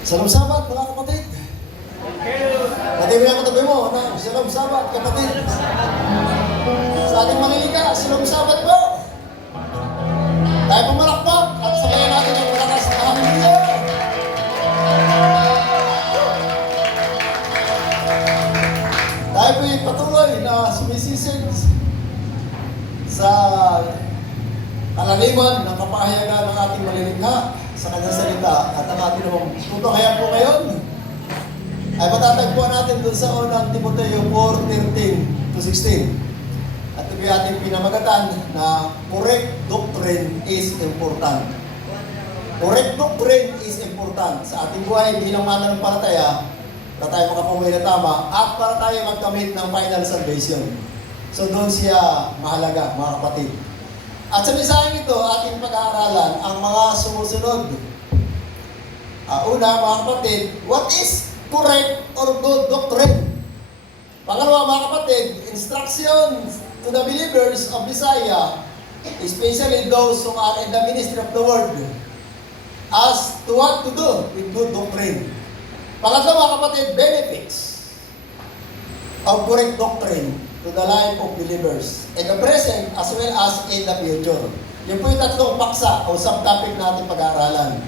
Shalom Sabat, mga kapatid. Pati mo yung katabi mo, na, Shalom Sabat, kapatid. Sa ating Manilika, Shalom Sabat po. Tayo pumalakpak at sabayan natin ang malakas na hallelujah. Tayo po'y patuloy na sumisisig sa kalaliman ng kapahayagan ng ating malilikha sa kanyang salita at ang ating namang tutunghayan po ngayon ay matatagpuan natin doon sa unang Timoteo 4:13 to 16. At ito yung ating pinamagatan na correct doctrine is important. Correct doctrine is important sa ating buhay bilang mananampalataya na tayo makapamuhay na tama at para tayo magkamit ng final salvation. So doon siya mahalaga, mga kapatid. At sa mensaheng ito, ating pag-aaralan ang mga sumusunod. Una, mga kapatid, what is correct or good doctrine? Pangalawa, mga kapatid, instructions to the believers of Messiah, especially those who are in the ministry of the word, as to what to do with good doctrine. Pangatlo, mga kapatid, benefits of correct doctrine to the life of believers in the present as well as in the future. Yun po yung tatlong paksa o subtopic natin pag-aaralan.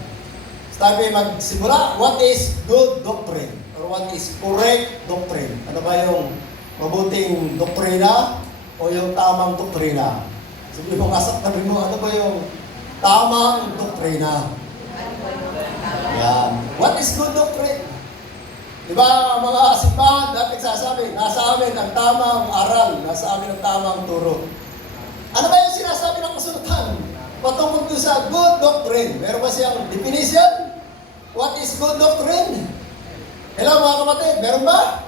So tayo magsimula, what is good doctrine? Or what is correct doctrine? Ano ba yung mabuting doktrina o yung tamang doktrina? Sabi mo, kasap tabi mo, ano ba yung tamang doktrina? Yan. What is good doctrine? Diba mga simbahan dati sasabi, nasa amin ang tamang aral, nasa amin ang tamang turo. Ano ba yung sinasabi ng kasulatan? Patungkol doon sa good doctrine. Meron ba siyang definition? What is good doctrine? Hello mga kapatid, meron ba?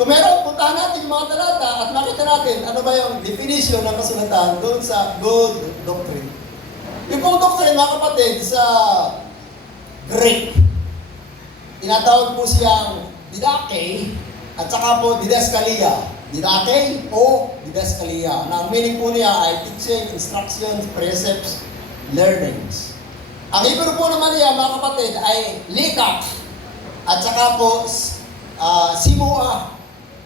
Kung meron, puntahan natin yung mga talata at makita natin ano ba yung definition ng kasulatan doon sa good doctrine. Yung pong doctrine mga kapatid sa Greek, tinatawag po siyang didake at saka po didaskalia. Didake o didaskalia. Na ang meaning po niya ay teaching, instructions, precepts, learnings. Ang Hebrew po naman niya, mga kapatid, ay likak at saka po simua.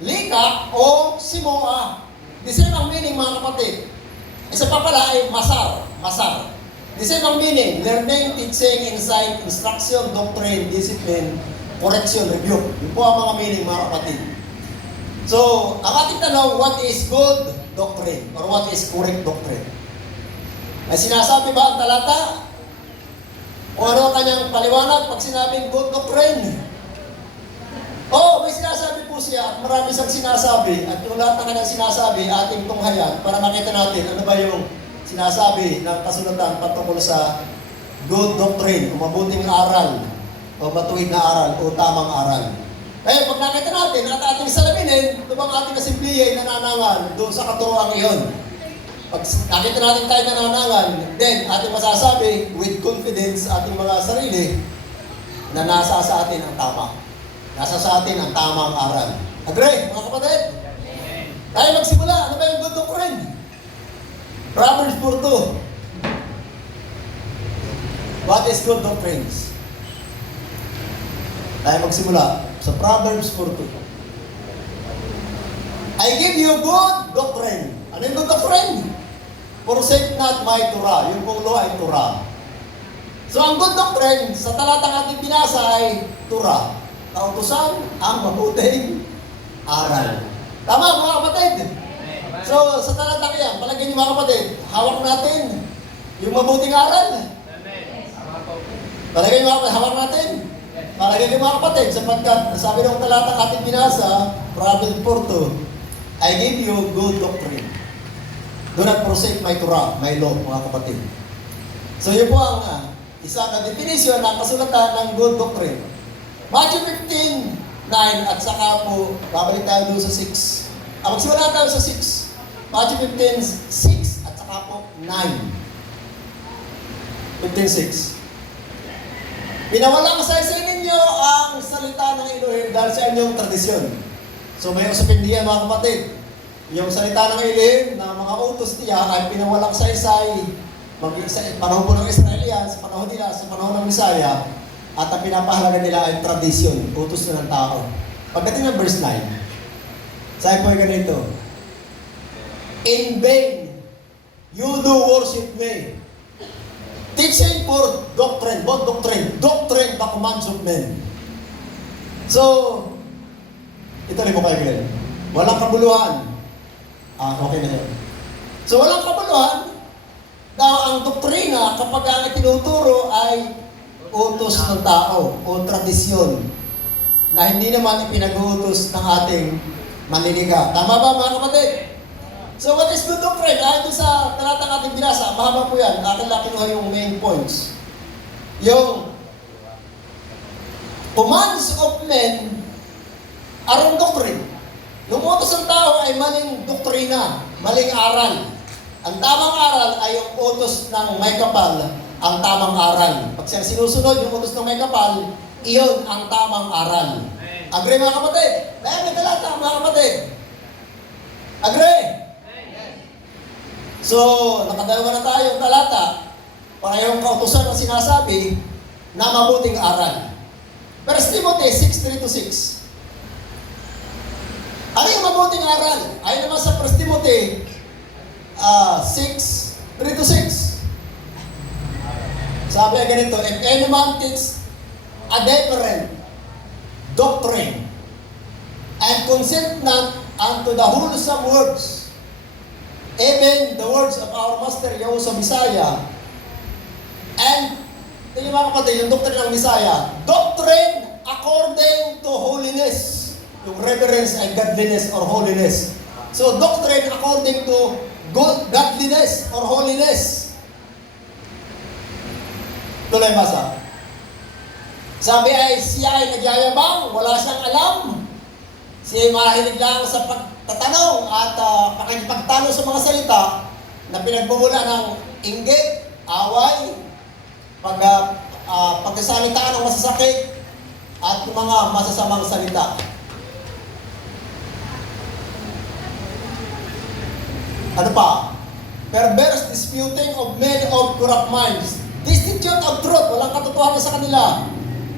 Likak o simua. The same ang meaning, mga kapatid. Isa pa pala ay masar. Masar. The same ang meaning, learning, teaching, insight, instruction, doctrine, discipline, correction, review. Yun po ang mga meaning, mga kapatid. So, ang ating tanong, what is good doctrine? Or what is correct doctrine? Ay sinasabi ba ang talata? O ano ang kanyang paliwanag pag sinabing good doctrine? Oo, may sinasabi po siya at marami siyang sinasabi. At yung lahat ng kanyang sinasabi, ating tunghayan para makita natin ano ba yung sinasabi ng kasulatan patungkol sa good doctrine o mabuting aral o matuwid na aral o tamang aral. Eh, pag nakita natin at ating salaminin, ito bang ating kasimpliya ay nananangan doon sa katuroang iyon. Pag nakita natin tayo nananangan, then ating masasabi with confidence ating mga sarili na nasa sa atin ang tama. Nasa sa atin ang tamang aral. Agree, mga kapatid? Tayo magsimula. Ano ba yung good doctrine? Proverbs 4:2. What is good doctrines? Tayo magsimula sa Proverbs 4:2. I give you good doctrine. Ano yung good doctrine? Forsake not my Torah. Yung pong law ay Torah. So ang good doctrine, sa talatang ating binasa ay Torah. Kautusan ang mabuting aral. Tama mga kapatid? So sa talatang yan, palagay niyo mga kapatid, hawak natin yung mabuting aral. Palagay niyo mga kapatid, hawak natin. Palagay niyo mga kapatid, sapagkat sabi ng talatang ating binasa, Proverbs 4:2, I give you good doctrine. Do not forsake my Torah, my law, mga kapatid. So yun po ang isang definition ng kasulatan ng good doctrine. Matthew 15:9 at saka po, babalik tayo doon sa 6. Magsimula tayo sa 6. Matthew 15:6 at saka po 9. 15:6. Pinawalang sa ninyo ang salita ng Elohim dahil sa inyong tradisyon. So may usapin diyan mga kapatid. Yung salita ng Elohim na mga utos niya ay pinawalang sa panahon po ng Israelians, sa panahon nila, sa panahon ng Messiah, At ang pinapahalaga nila ay tradisyon, utos na ng tao. Pagdating ng verse 9, sabi po ganito, in vain you do worship me, teaching for doctrine, what doctrine? Doctrine the commands of men. So, ituloy mo kayo ganyan. Walang kabuluhan. Okay na yun. So, walang kabuluhan. Ang doktrina, kapag ang tinuturo ay utos ng tao o tradisyon na hindi naman ipinag-uutos ng ating manlilikha. Tama ba mga kapatid? So what is good doctrine? Doon sa talatang ating binasa, mahaba po yan. Akin lang kinuha yung main points. Yung commands of men are wrong doctrine. Yung utos ng tao ay maling doktrina, maling aral. Ang tamang aral ay yung utos ng may kapal, ang tamang aral. Pag siya sinusunod yung utos ng may kapal, iyon ang tamang aral. Agree mga kapatid? Dahil may talata mga kapatid. Agree? So, nakadalawa na tayong talata. Parehong kautusan ang sinasabi na mabuting aral. 1 Timothy 6:3-6. Ano yung mabuting aral? Ayon naman sa 1 Timothy 6:3-6. Sabi nga ganito, if any man teach a different doctrine and consent not unto the wholesome words, even the words of our Master Yahushua Messiah, and yung mga kapatid, yung doctrine ng Messiah, doctrine according to holiness, yung reverence and godliness or holiness. So, doctrine according to godliness or holiness. Tuloy basa. Sabi ay siya ay nagyayabang, wala siyang alam. Siya ay mahilig lang sa pagtatanong at pakikipagtanong sa mga salita na pinagbubula ng inggit, away, pagkasalita ng masasakit at mga masasamang salita. Ano pa? Perverse disputing of men of corrupt minds. Destitute of truth, walang katotohanan sa kanila.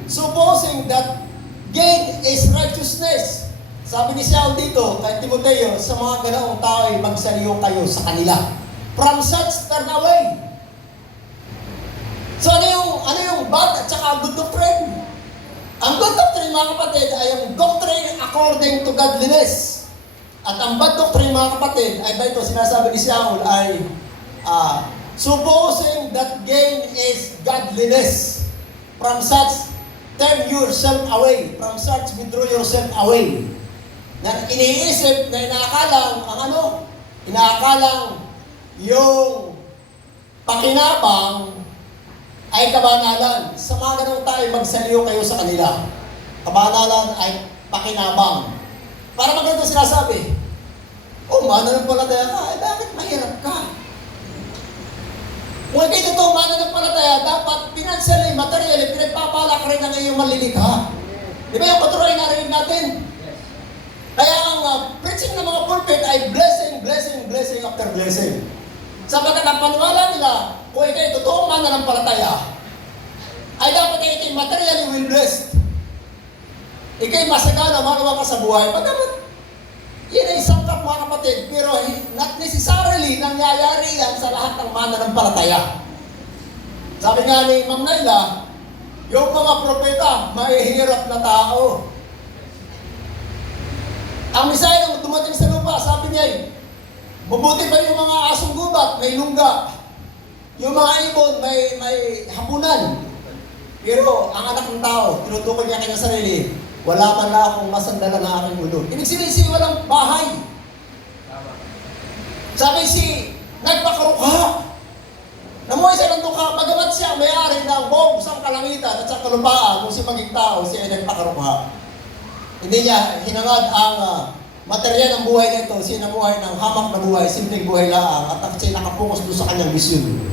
Supposing that gain is righteousness. Sabi ni Saul dito, kay Timoteo, sa mga ganoong tao ay magsaliyo kayo sa kanila. From such, turn away. So ano yung bad at saka good doctrine? Ang good doctrine mga kapatid ay ang doctrine according to godliness. At ang bad doctrine mga kapatid ay ba ito sinasabi ni Saul ay supposing that gain is godliness. From such, turn yourself away. From such, withdraw yourself away. Na iniisip na inaakalang yung pakinabang ay kabanalan. Sa mga ganun tayo, magsaliyo kayo sa kanila. Kabanalan ay pakinabang. Para maganda sinasabi, mananampalataya ka, bakit mahirap ka? Kung ikay totoo mananampalataya, dapat financially, materially, pinagpapala ka rin ng iyong manlilikha. Di ba yung patuloy narinig natin? Kaya ang preaching ng mga pulpit ay blessing, blessing, blessing after blessing. Sapagkat ang paniwala nila, kung ikay totoo mananampalataya, ay dapat ikay materially will blessed. Ikay masagana, manawa ka sa buhay. Pagkamat, yan ay sangkap mga kapatid, pero not necessarily nangyayari yan sa lahat ng mananampalataya. Sabi nga ni Ma'am Naila, yung mga propeta, mahihirap na tao. Ang Misaya nang dumating sa lupa, sabi niya, mabuti ba yung mga asong gubat, may lungga. Yung mga ibon, may hapunan. Pero ang anak ng tao, tinutukoy niya kanyang sarili, wala man na akong masandalan ng aking ulo. Ibig sabihin, walang bahay. Sabi nagpakarukha. Namuhay siya ng dukha, magamat siya may-ari ng buong sang kalangitan at sa kalupaan, kung si maging tao, siya ay nagpakarukha. Hindi niya hinangad ang material ng buhay nito, siya namuhay ng hamak na buhay, simpleng buhay lang, at siya nakapokus doon sa kanyang misyon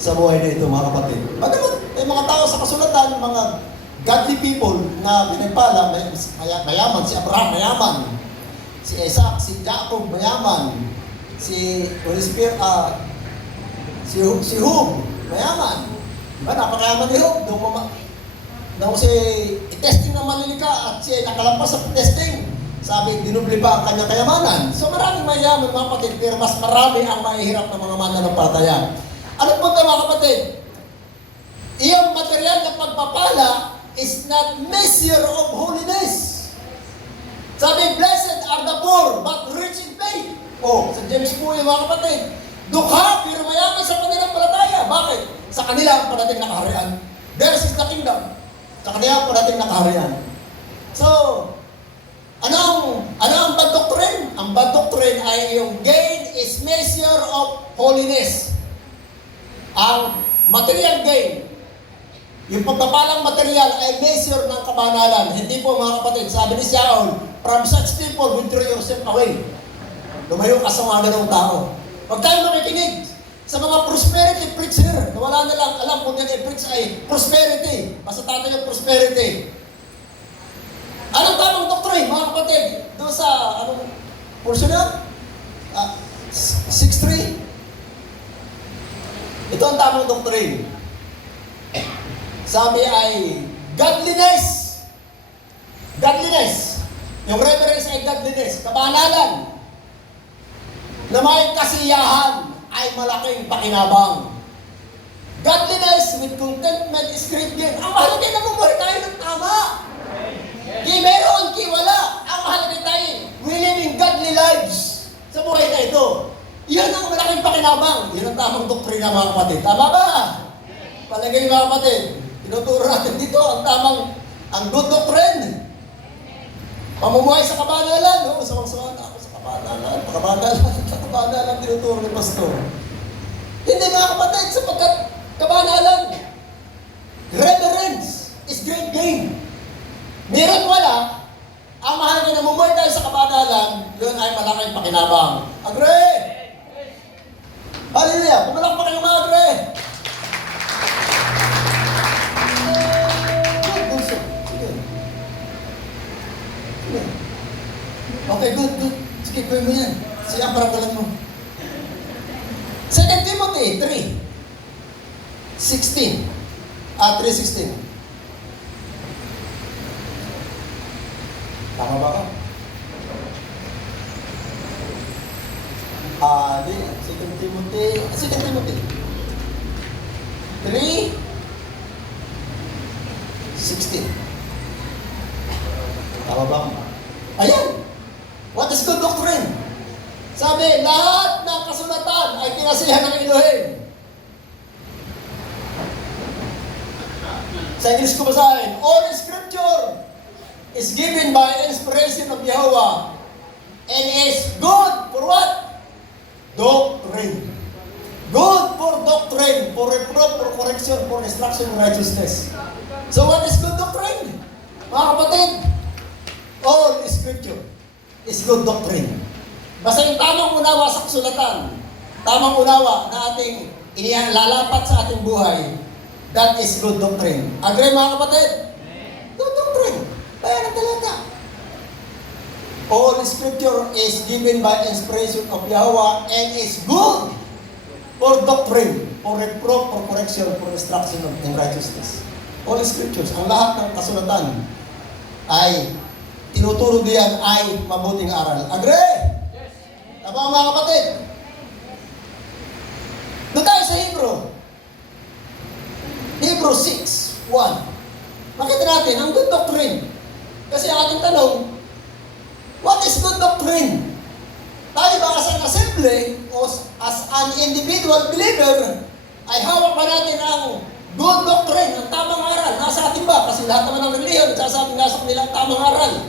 sa buhay na ito, mga kapatid. Magamat, may mga tao sa kasulatan, mga godly people na pinagpala, mayaman, si Abraham, mayaman, si Isaac, si Jacob, mayaman, si Job, mayaman. Diba, napakayaman ni Job. nung si i-testing ng malilika at siya nakalampas sa testing, sabi, dinubli pa ang kanyang kayamanan. So maraming mayaman mga kapatid, pero mas marami ang mahihirap ng mga mananampalataya. Ano po ito mga kapatid? Iyong material na pagpapala is not measure of holiness. Sabi, blessed are the poor, but rich in faith. Oh, sa James po yung mga kapatid. Dukha, pero mayaman sa pananampalataya. Bakit? Sa kanila ang parating na kaharian. Theirs is the kingdom. Sa kanila ang parating na kaharian. So, ano ang bad doctrine? Ang bad doctrine ay yung gain is measure of holiness. Ang material gain, yung pagpapalang material ay measure ng kabanalan. Hindi po mga kapatid, sabi ni Saul, from such people, withdraw yourself away. Lumayo ka sa mga ganong tao. Huwag tayo makikinig sa mga prosperity preacher na wala na lang alam kung yan i-preach ay prosperity. Basta tatay yung prosperity. Anong tamang doctrine, mga kapatid? Doon sa, anong portion na? 6.3. Ito ang tamang doctrine. Sabi ay, godliness. Godliness. Yung reverence ay godliness. Kabanalan. Na may kasiyahan ay malaking pakinabang. Godliness with contentment is great gain. Ang mahalaga na bumuhay tayo ng tama. Di meron, di wala. Ang mahalaga tayo, we living godly lives sa buhay na ito. Yan ang malaking pakinabang. Yan ang tamang doktrina mga kapatid. Tama ba? Palagay mga kapatid, tinuturo natin dito ang tamang, ang good doctrine. Pamumuhay sa kabanalan. No? Sawang-sawa na ako sa kabanalan, tinuturo ni Pastor. Hindi mga kapatid, sapagkat kabanalan, reverence is great gain. Meron wala, ang mahalaga na mumuhay tayo sa kabanalan, yun ay malaking pakinabang. Agree? Hallelujah! Pumalak pa kayo mga agree! Sige. Okay, good. Sige, pwede mo yan. Sige, paragalan mo. 2 Timothy 3:16. 3:16. Tama ba ka? Di. 2 Timothy 3:16. Tama ba ka? Ayan! What is good doctrine? Sabi, lahat ng kasulatan ay kinasihan ng Elohim. Sa English ko basahin, all scripture is given by inspiration of Yahweh and is good for what? Doctrine. Good for doctrine, for reproof, for correction, for instruction in righteousness. So what is good doctrine? Mga kapatid, all scripture is good doctrine. Basta yung tamang unawa sa kasulatan, tamang unawa na ating inilalapat sa ating buhay, that is good doctrine. Agree mga kapatid? Good doctrine. Bayan ang talaga. All scripture is given by inspiration of Yahweh and is good for doctrine, for reproof, for correction, for instruction in righteousness. All scriptures, ang lahat ng kasulatan ay tinuturo diyan ay mabuting aral. Agree? Yes. Tama mga kapatid? Doon tayo sa Hebrew 6:1. Makita natin ang good doctrine. Kasi ang ating tanong, what is good doctrine? Tayo ba as an assembly o as an individual believer ay hawak pa natin ang good doctrine, ang tamang aral. Nasa atin ba? Kasi lahat naman ng reliyon, nagsasabi nasa kanila ang tamang aral.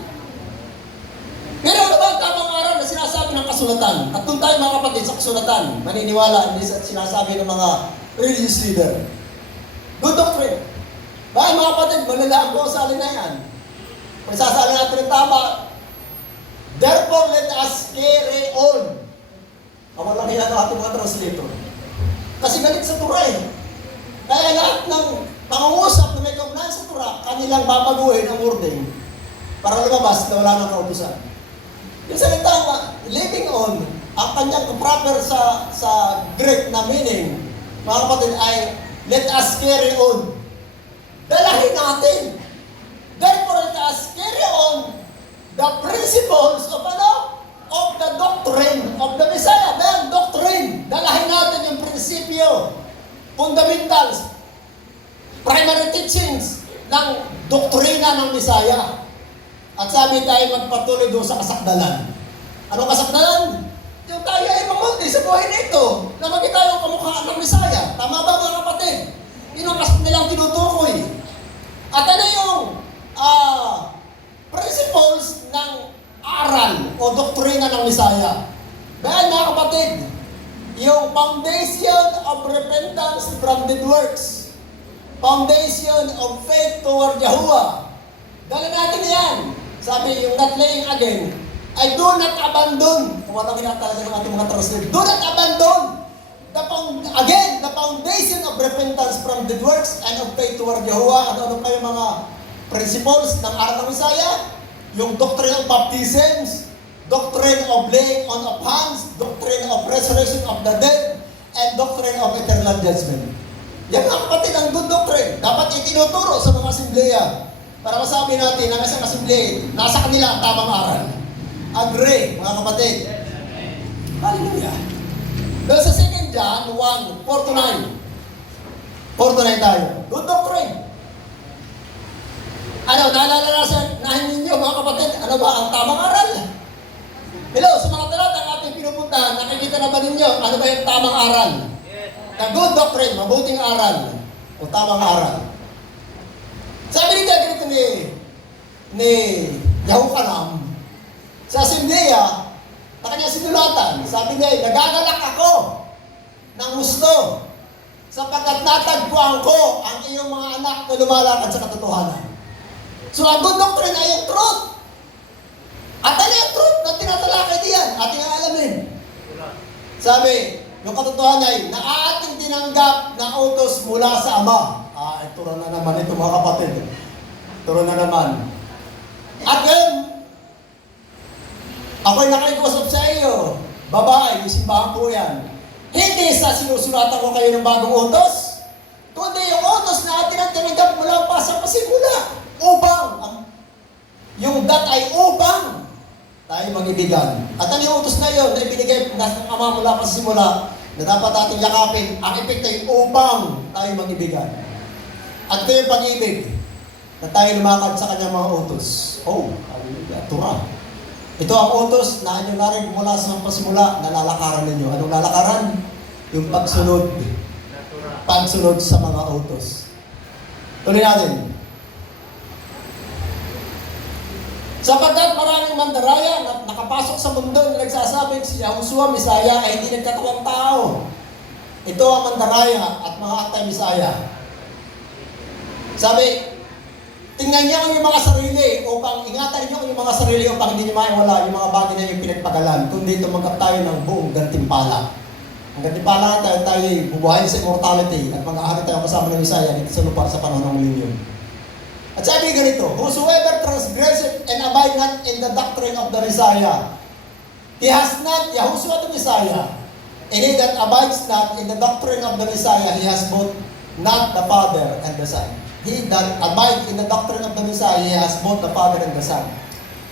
Pero ano ba ang tamang aral na sinasabi ng kasulatan? At doon tayo mga kapatid sa kasulatan, maniniwala, hindi sa sinasabi ng mga religious leader. Good doctrine. Bakit mga kapatid, malalaan ko sa alin na yan. Kung sasabi natin ng tama, therefore let us carry on. Ang walang hiyan ng ating mga translator. Kasi galit sa Torah eh. Kaya lahat ng pangungusap na may kaugnayan sa Torah, kanilang babaguhin ang wording para lumabas na wala nang kautusan. Yung salita, living on, ang kanyang proper sa Greek na meaning, mga kapatid, ay let us carry on. Dalahin natin. Therefore, let us carry on the principles of ano? Of the doctrine of the Messiah. Then, doctrine. Dalahin natin yung prinsipyo, fundamentals, primary teachings ng doktrina ng Messiah. At sabi tayo magpatuloy doon sa kasakdalan. Anong kasakdalan? Yung tayo ay mamunti sa buhay nito na maging tayo kamukhaan ng Messiah. Tama ba mga kapatid? Yun ang nilang tinutukoy. At ano yung principles ng aral o doktrina ng Messiah? Dahil mga kapatid, yung foundation of repentance from dead works, foundation of faith toward Yahuwah. Dahil natin yan. Sabi, yung not laying again, ay do not abandon. Kung ano kinatalaga ng ating mga translate. Do not abandon. The foundation of repentance from dead works and of faith toward Yahuwah. Ano pa yung mga principles ng aral ng Messiah? Yung doctrine of baptisms, doctrine of laying on of hands, doctrine of resurrection of the dead, and doctrine of eternal judgment. Yan ang kapatid ang good doctrine. Dapat itinuturo sa mga asembleya para masabi natin ang isang asembleya, nasa kanila ang tamang aral. Agree, mga kapatid. Hallelujah. Dahil sa 2 John 1, 4-9. 4-9 tayo. Good doctrine. Ano, naalala ninyo mga kapatid, ano ba ang tamang aral? Hello, sa mga talata ang ating pinupuntahan, nakikita na ba ninyo, ano ba yung tamang aral? The good doctrine, mabuting aral, o tamang aral. Sabi nito, ganito ni Yahukanam, sa Asembleya, na kanya sinulatan, sabi niya, nagagalak ako ng gusto sapagkat natagpuan ko ang iyong mga anak na lumalakad sa katotohanan. So, ang good doctrine ay yung truth. At ano yung truth na tinatalakay diyan? Ating alamin. Sabi, yung katotohanan ay naating tinanggap na utos mula sa Ama. Turo na naman ito mga kapatid. Turo na naman. At yun, ako'y nakikusap sa iyo, babae, yung simbahan po yan. Hindi sa sinusulatan ko kayo ng bagong utos, kundi yung utos na atin ang tinanggap mula pa sa pasimula. Upang, yung dat ay upang tayo mag-ibigan. At ang yung utos na yun, na ibinigay ng Ama mula pa sa simula, na dapat ating yakapin, ang epekto ay upang tayo mag-ibigan. At ito yung pag-ibig, na tayo lumakad sa kanyang mga utos. Oh, hallelujah, tura. Ito ang utos na inyong narinig mula sa pasimula na lalakaran ninyo. Anong lalakaran? Yung pagsunod. Pagsunod sa mga utos. Tuloy natin. Sapagkat maraming mandaraya na nakapasok sa mundo na nagsasabing si Yahushua, Messiah, ay hindi nagkatuwang tao. Ito ang mandaraya at mga anti-Messiah. Sabi, tingnan niyo ang inyong mga sarili upang ingatan niyo ang inyong mga sarili upang hindi niyo maiwala yung mga bagay na yung pinagpagalan, kundi tumanggap tayo ng buong gantimpala. Ang gantimpala tayo bubuhayin sa immortality at mag-ahari tayo kasama ng Messiah dito sa lupa sa panahon ng millennium. At sabi ganito, whosoever transgresseth and abide not in the doctrine of the Messiah, he has not, Yahushua the Messiah, and he that abides not in the doctrine of the Messiah, he has both not the Father and the Son. He that abides in the doctrine of the Messiah, he has both the Father and the Son.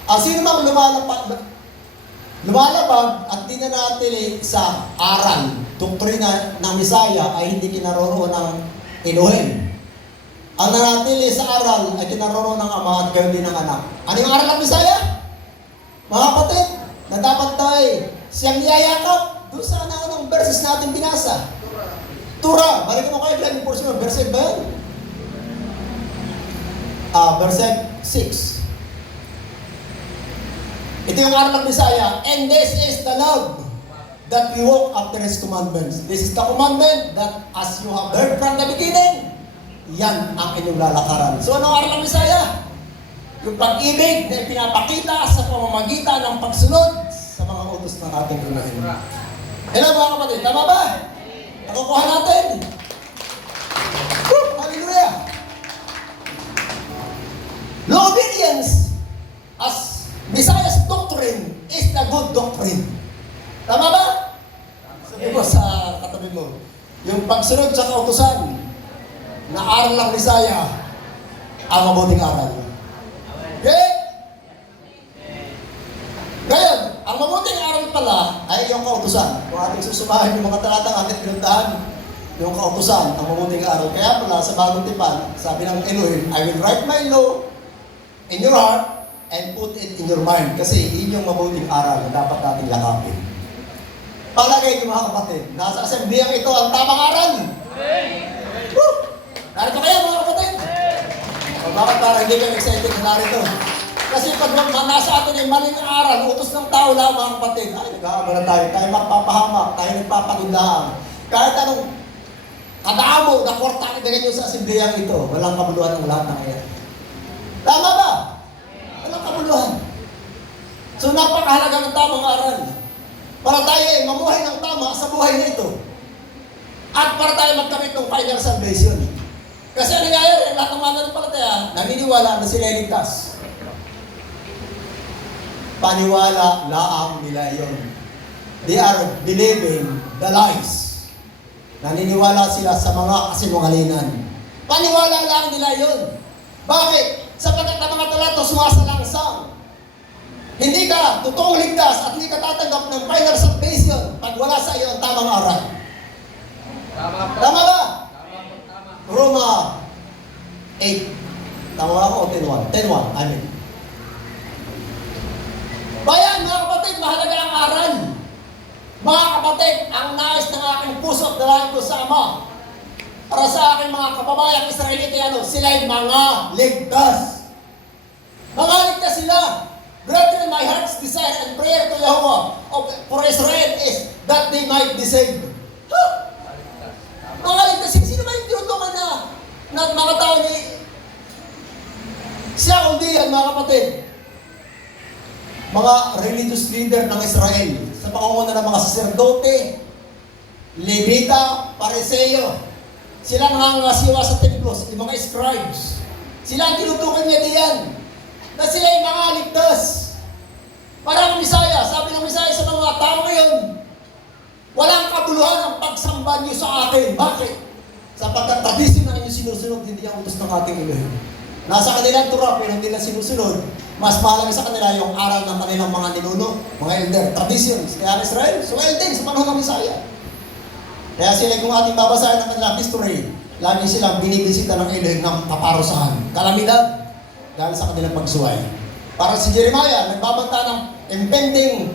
Ang sino mang lumalabag at di na natili sa aral, doktrina ng Messiah ay hindi kinaroroon ng Elohim. Ang nanatili sa aral ay kinaroroon ng Ama at gayon din ng Anak. Ano yung aral ng Messiah? Mga kapatid, na dapat tayo siyang niyayakap doon sa unang verses natin binasa. Tura, balik mo kayo lang yung portion ng verse ba yan? Verse 6. Ito yung aral ng Messiah. And this is the love that we walk after His commandments. This is the commandment that as you have heard from the beginning, yan ang inyong lalakaran. So anong aral ng Messiah? Yung pag-ibig na pinapakita sa pamamagitan ng pagsunod sa mga utos ng ating unahin. Hello mga kapatid, tama ba? Nakukuha natin? Hallelujah! The obedience as Messiah's doctrine is the good doctrine. Tama ba? Sabi mo sa katabi mo, yung pagsunod sa kautusan na aral ng Messiah ang mabuting aral. pala ay yung kautusan. Kung ating susumahin yung mga talatang ating pinuntahan, yung kautusan, ang mabuting aral. Kaya pala sa bagong tipan, sabi ng Elohim, I will write my law in your heart and put it in your mind. Kasi yun yung mabuting aral na dapat natin yakapin. Palagay niyo mga kapatid, nasa asambleyang ito ang tamang aral. Woo! Narito kayo mga kapatid? O bakit parang hindi kami excited na narito? Kasi pag nasa atin yung maling aral, utos ng tao lang mga kapatid, ay nag-aabala tayo magpapahamak, tayo nagpapagundahan. Kahit anong kadamo na kwarta na ganyan sa asambleyang ito, walang kabuluhan ng lahat ng iyan. Tama ba? Walang kabuluhan. So napakahalaga ng tamang aral. Para tayo mamuhay ng tama sa buhay na ito. At para tayo magkamit ng final salvation. Kasi ang nangyayari, lahat ng mananampalataya, naniniwala na sila ligtas. Paniwala laang nila yon. They are believing the lies. Naniniwala sila sa mga kasinungalingan. Paniwala lang nila yon. Bakit? Sapagkat ang mga talata sumasalangsang. Hindi ka totoong ligtas at hindi ka tatanggap ng final salvation pag wala sa iyo ang tamang aral. Tama ba? Roma 8. Tama ba ako o 10.1? 10.1, I mean. Bayan, mga kapatid, mahalaga ang aral. Mga kapatid, ang nais ng aking puso at dalangin ko sa Ama para sa aking mga kababayang Israelitiano, sila'y mga ligtas. Mga ligtas sila. Brethren, my heart's desire and prayer to Yahweh for Israel is that they might be saved. Huh? Mga ligtas, sino ba yung tinutukan na mga tao ni siya kundi yan, mga kapatid? Mga religious leader ng Israel sa pangunguna ng mga saserdote, Levita, Pariseo. Sila nangangasiwa sa templos, yung mga scribes. Sila ang tinutukan niya diyan na sila yung mga ligtas. Parang Misaya, sabi ng Misaya sa mga tao ngayon, walang kabuluhan ang pagsamba niyo sa akin. Bakit? Sapagkat tradisyon na inyo sinusunod, hindi ang utos ng ating Elohim. Nasa kanilang Torah, pero hindi na sinusunod. Mas mahalaga sa kanila yung aral ng kanilang mga ninuno, mga elder, traditions. Kaya Israel, suwail din sa panahon ng Misaya. Kaya sila kung ating babasahin ng kanilang history, lagi silang binibisita ng Elohim ng kaparusahan, kalamidad, dahil sa kanilang pagsuway. Para si Jeremiah, nagbabanta ng impending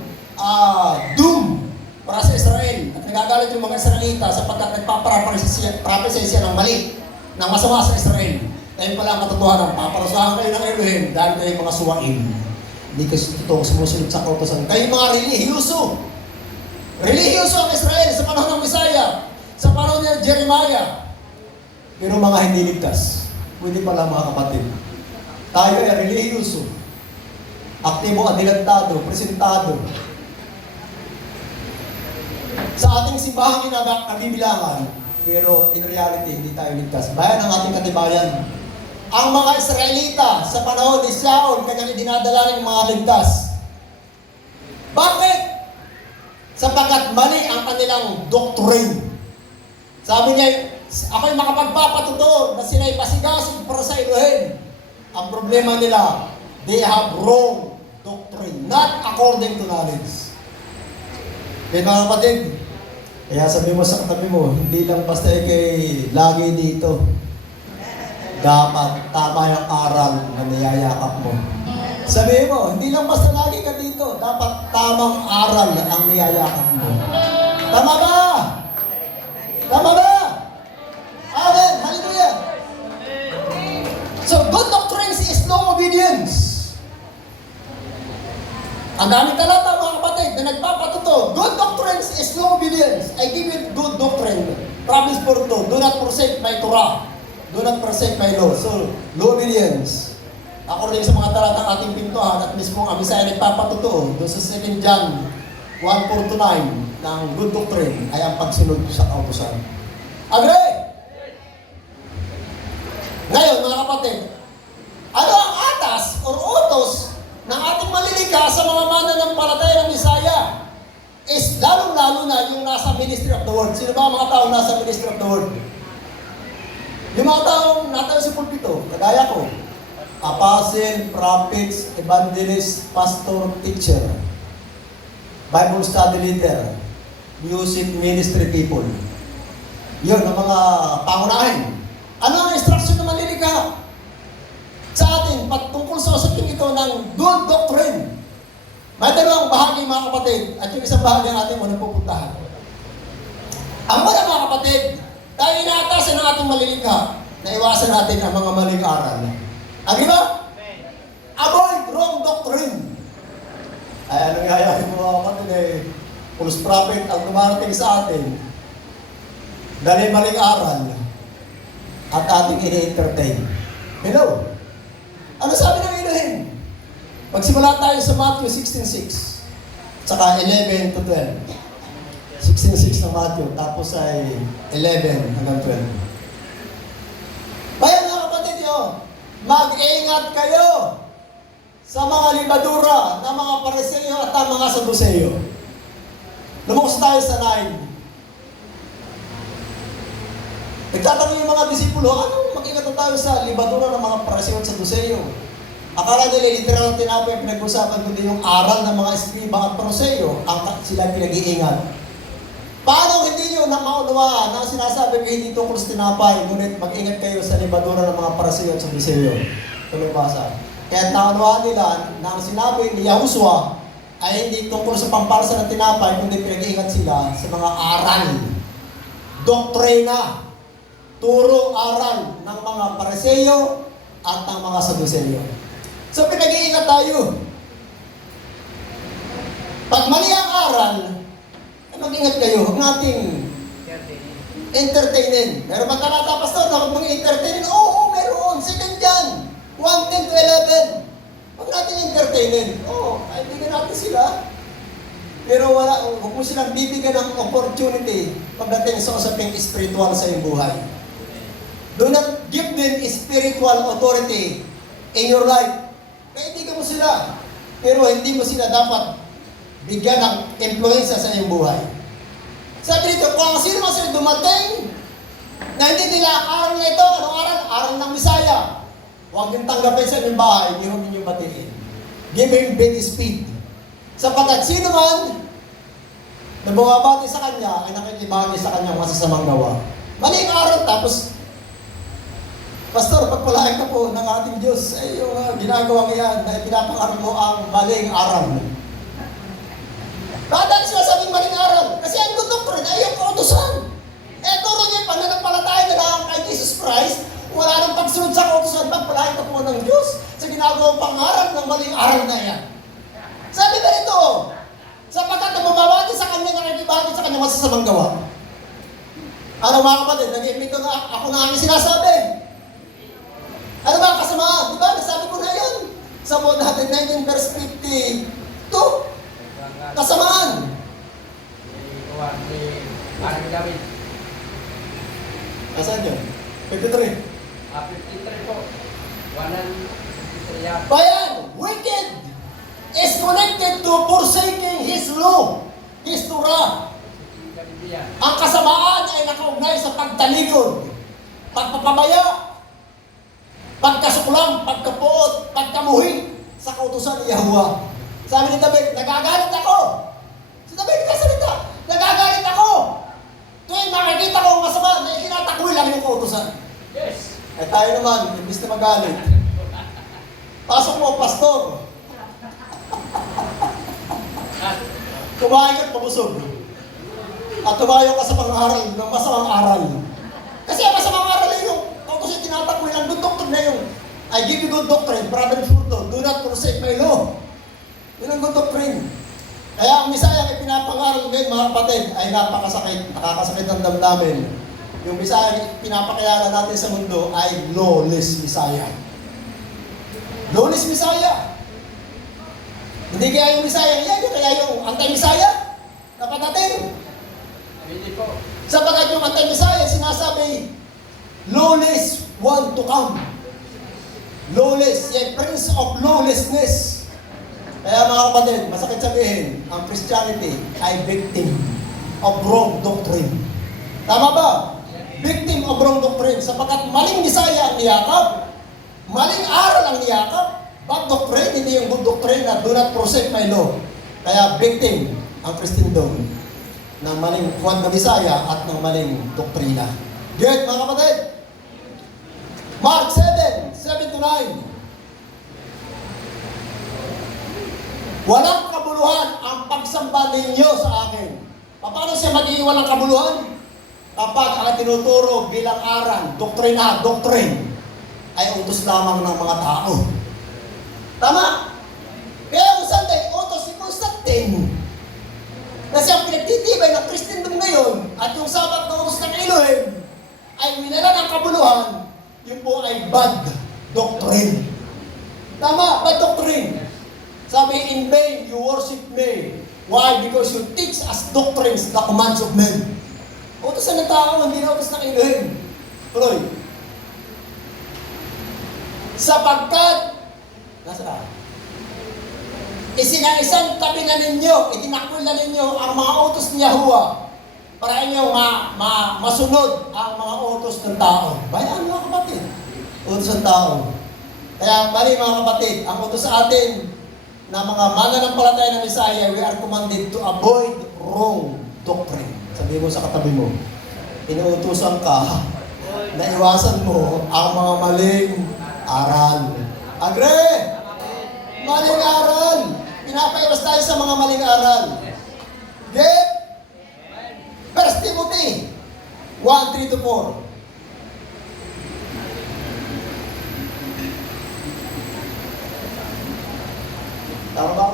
doom para sa Israel. At nagagalit yung mga Israelita sapagkat nagpaparapropesya siya ng mali, ng masama sa Israel. Ngayon pala ang katotohanan, paparusahan kayo ng Elohim dahil kayo mga suwain. Hindi kayo totoong sumusunod sa kautosan. Kayo mga relihiyoso. Relihiyoso ang Israel sa panahon ng Misaya, sa panahon ni Jeremiah. Pero mga hindi ligtas. Pwede pala mga kapatid. Tayo ay relihiyoso. Aktibo, adilantado, presentado. Sa ating simbahang nabibilangan, pero in reality, hindi tayo ligtas. Bayan ang ating katibayan. Ang mga Israelita sa panahon ni Saul, kanyang dinadala ng mga ligtas. Bakit? Sapagkat mali ang kanilang doctrine. Sabi niya, ako'y makapagpapatuto na sila'y pasigasig para sa Elohim. Ang problema nila, they have wrong doctrine, not according to knowledge. Kaya mga kapatid, kaya sabi mo sa katabi mo, hindi lang basta kay lagi dito. Dapat tama yung aral na niyayakap mo. Sabi mo, hindi lang basta lagi ka dito. Dapat tamang aral ang niyayakap mo. Tama ba? Tama ba? Amen. Hallelujah. So, good doctrines is no obedience. Ang daming talata mga kapatid na nagpapatuto. Good doctrines is no obedience. I give you good doctrine. Promise for to. Do not forsake my Torah. Do not forsake my law. So, no obedience. According sa mga talatang ating pintuhan at mismo ang Misaya nagpapatuto doon sa 2 John 1:4-9 ng good doctrine ay ang pagsunod sa kautusan. Agree? Ngayon, mga kapatid, ano ang atas or utos ng ating malilika sa mga mananampalataya ng Misaya? Is lalong-lalo na yung nasa ministry of the word. Sino ba ang mga tao nasa ministry of the word? Yung mga taong natayo sa pulpito, kagaya ko, apostle, prophets, evangelist, pastor, teacher. Bible study leader, music ministry people. Yun ang mga pangunahin. Ano ang instruction na manlilikha? Sa atin, patungkol sa usapin ito ng good doctrine. May dalawang bahagi mga kapatid, at yung isang bahagi ang ating unang pupuntahan. Ang mga mga kapatid, tayo inaatasan ng ating malilikha na iwasan natin ang mga maling aral. Agree ba? Avoid wrong doctrine. Ay, anong nangyayari mo mga kapatid false prophet ang dumarating sa atin, dahil maling aral at ating ini-entertain. Hello? Ano sabi ng inahin? Magsimula tayo sa Matthew 16:6, saka 11 to 12. 16:6 ng Matthew, tapos ay 11 hanggang 12. Bayan mga kapatid yun, mag-ingat kayo sa mga libadura ng mga Pariseo at ang mga Saduceo. Lumukos tayo sa 9. Nagtatanong yung mga disipulo, anong mag-ingat tayo sa libadura ng mga Pariseo at Saduceo? Akala nila literal na tinapay ang pinag-usapan, kundi yung aral ng mga Eskriba at Pariseo ang sila pinag-iingat. Paano hindi nyo na maunawaan na sinasabi ko hindi tungkol sa tinapay, ngunit mag-ingat kayo sa libadura ng mga Pariseo at Saduceo? Tuloy basa. Kaya naunawaan nila na ang sinabi ni Yahushua ay hindi tungkol sa pamparsa ng tinapay, kundi pinag-iingat sila sa mga aral, doktrina, turo aral ng mga Pariseo at ng mga Saduceo. So pinag-iingat tayo. Pag mali ang aral, mag-ingat kayo, huwag nating entertainin. Meron bang kanata, pastor, na huwag mong entertainin? Oo, meron. Second John 1:10 to 11. Huwag natin entertainin. Oo, kaibigan natin sila. Pero huwag mo silang bibigyan ng opportunity pagdating sa usaping spiritual sa iyong buhay. Do not give them spiritual authority in your life. Kaibigan mo sila, pero hindi mo sila dapat bigyan ng influensya sa iyong buhay. Sabi dito, kung sino man sila dumating na hindi nila aral na ito, anong aral? Aral ng Misaya. Huwag niyong tanggapin sa inyong bahay, hindi huwag ninyong batiin. Give him big speed. Sapagkat sino man na bumabati sa kanya ay nakikibati sa kanyang masasamang gawa. Maling aral, tapos pastor, pagpalain ka po ng ating Diyos, ay yung ginagawa yan na pinapangaral mo ang maling aral. Bakit sila sabing maling aral? Kasi ang doctrine ay yung kautusan. Turo niya, pananampalataya na lang kay Jesus Christ, wala nang pagsunod sa kautusan, pagpalain ka po ng Diyos sa ginagawang pangarap ng maling aral na yan. Sabi ba ito, sapagkat na mababati sa kanya, nakikibati sa kanya masasamang gawa. Ano mga kapatid, nag-imbito na ako na ang sinasabi. Ano ba ang kasamaan? Di ba? Nasabi ko na yan. Sa Samoa natin, 19 verse 52. Kasamaan. Asan yun? 53. 53 po. 153 yan. Bayan, wicked is connected to forsaking His law, His Torah. Ang kasamaan ay nakaugnay sa pagtalikod, pagpapabaya, pagkasuklam, pagkapuot, pagkamuhi sa kautusan ni Yahuwah. Sabi ni David, nagagalit ako. Si David kasalita, nagagalit ako. Tuwing makikita ko ang masama na ikinatakwil lang yung kautusan. Yes. Eh tayo naman, imbis na magalit. Pasok mo, pastor. Kumain ka at pabusog. At tumayo ka sa pangaral ng masamang aral. Kasi ang masamang aral ay yung kautusan tinatakwil ang good doctrine na yung I give you good doctrine, brother Furto, do not forsake my law. Yun ang good doctrine. Kaya ang Misaya ay pinapangaral ngayon mga kapatid ay napakasakit, nakakasakit ang damdamin. Yung Misaya pinapakilala natin sa mundo ay lawless Misaya. Lawless Misaya. Hindi kaya yung Misaya yan, kaya yung anti-Misaya. Dapat natin. Hindi po. Sapagat yung anti-Misaya sinasabi, lawless one to come. Lawless, yung prince of lawlessness. Kaya mga kapatid, masakit sabihin, ang Christianity ay victim of wrong doctrine. Tama ba? Victim of wrong doctrine. Sapagkat maling Misaya ang niyakap, maling aral ang niyakap, bad doctrine, hindi yung good doctrine na do not forsake my law. Kaya victim ang Kristendom ng maling Juan na Bisaya at ng maling doktrina. Get, mga kapatid? Mark 7:7-9. Walang kabuluhan ang pagsamba ninyo sa akin. Paano siya magiging walang kabuluhan? Kapag ang tinuturo bilang aral, doktrin, ay utos lamang ng mga tao. Tama? Kaya kung Sunday, utos si Constantine. Kasi ang pinagtitibay ng Kristendom ngayon at yung sabat na utos ng Elohim ay winala ng kabuluhan, yun po ay bad doctrine. Tama, bad doctrine. Sabi, in vain you worship me. Why? Because you teach as doctrines the commands of men. Utos ng tao, hindi na utos ng Elohim. Tuloy. Sapagkat, nasa na? Isinaisang tabi na ninyo, itinakul na ninyo ang mga utos ni Yahuwah para inyo masunod ang mga utos ng tao. Bayan mga kapatid, utos ng tao. Kaya mali mga kapatid, ang utos sa atin na mga mananampalataya ng Messiah, we are commanded to avoid wrong doctrine. Sabi mo sa katabi mo, inuutusan ka na iwasan mo ang mga maling aral. Agree? Maling aral. Pinapaiwas tayo sa mga maling aral. Get? 1 Timothy 1:3-4. Tama ba?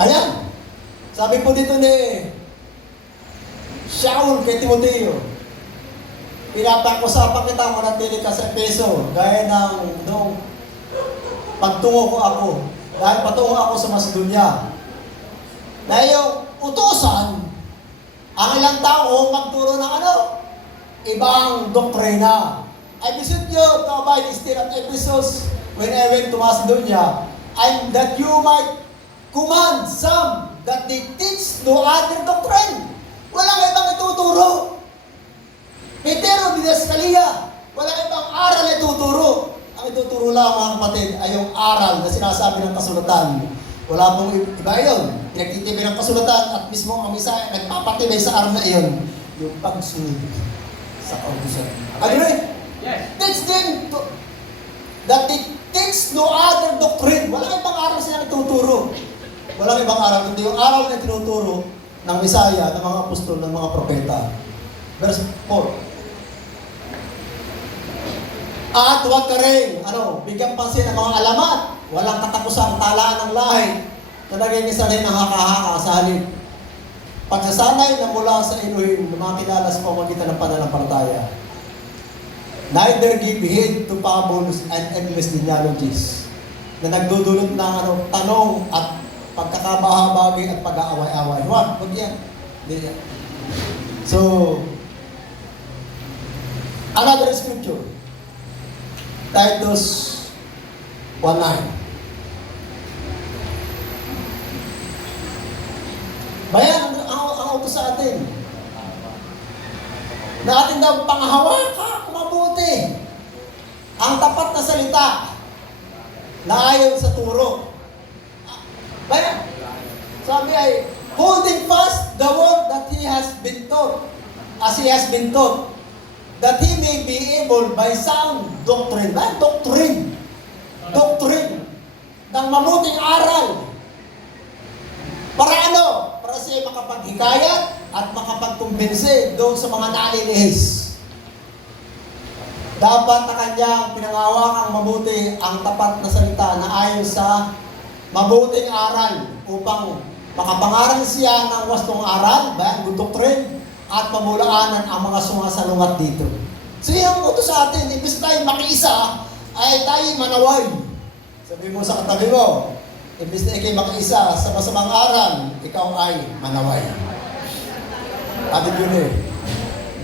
Ayan. Sabi po dito ni Shaul kay Timoteo, pinapag-usapan kita manatili ka sa Efeso gaya ng noong pagtungo ko ako. Dahil patungo ako sa Macedonia. Na yung utusan, ang ilang tao magturo ng ibang doktrina. I beseech you to abide still at Ephesus when I went to Macedonia, and that you might command some that they teach no other doctrine. Walang ibang ituturo. Petero Didascalia, walang ibang aral na ituturo. Ang ituturo lang mga kapatid ay yung aral na sinasabi ng kasulatan. Wala pong iba yun. Pinagtitibay ng kasulatan at mismo ang Messiah nagpapatibay sa aral na iyon. Yung pagsunod sa kautusan. Agree? Yes. Teach them that they teach no other doctrine. Walang ibang aral sila nagtuturo. Walang ibang aral, kundi yung aral na tinuturo ng Messiah, ng mga apostol, ng mga propeta. Verse 4. At huwag ka rin, bigyan pansin ng mga alamat. Walang katapusang talaan ng lahi na naging isa rin ang haka-haka sa halip. Pagsasanay na mula sa Elohim na makilala sa pamagitan ng pananampalataya. Neither give heed to fables and endless genealogies na nagdudulot ng tanong at pagkakabahabagay at pag-aaway-away. Huwag yan. Hindi yan. So, another scripture. Titus 1:9. Bayan, ang utos sa atin. Na atin daw panghawakan, mabuti. Ang tapat na salita na ayon sa turo. Bayan, sabi ay, holding fast the word that he has been taught, as he has been taught, that he may be able by sound doctrine, doctrine, ng mabuting aral. Para Para siya makapaghikayat at makapagkumbinsi doon sa mga nalilihis. Dapat na kanyang pinangawakang mabuti ang tapat na salita na ayon sa mabuting aral upang makapangaral siya ng wastong aral, good doctrine, at pamulaanan ang mga sumasalungat dito. So yun ang utos sa atin, imbis tayo makiisa, ay tayo manaway. Sabi mo sa katabi mo, imbis na ikay makiisa sa masamang aral, ikaw ay manaway. Atin yun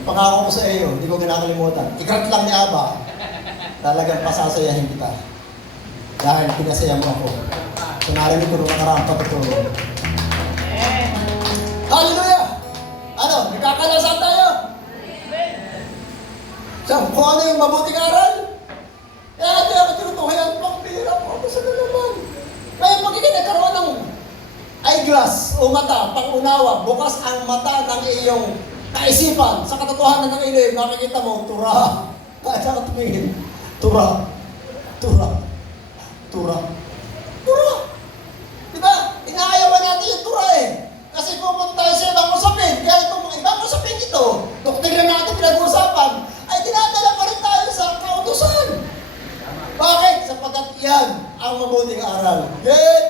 pangako ko sa iyo, hindi ko kinakalimutan. Ikrat lang ni Aba, talagang pasasayahin kita. Dahil pinasaya mo ako. So narinig ko nung nakaraang patuturo. Hallelujah! Nagkakalasan tayo? So, kung ano yung mabuting aral? Kaya natin ang tinutuhayan, pang pira po ako sa naman. o mata, pangunawa, bukas ang mata ng iyong kaisipan sa katotohanan ng iyong, makikita mo, tura. Kaya ka tumingin, tura, tura, tura, tura. Diba? Inaayawan natin yung tura eh. Kasi pupunta tayo sa ibang usapin. Kaya itong ibang usapin ito, doktrina natin pinag-uusapan, ay dinadala pa rin tayo sa kautusan. Bakit? Sapagkat yan ang mabuting aral. Get?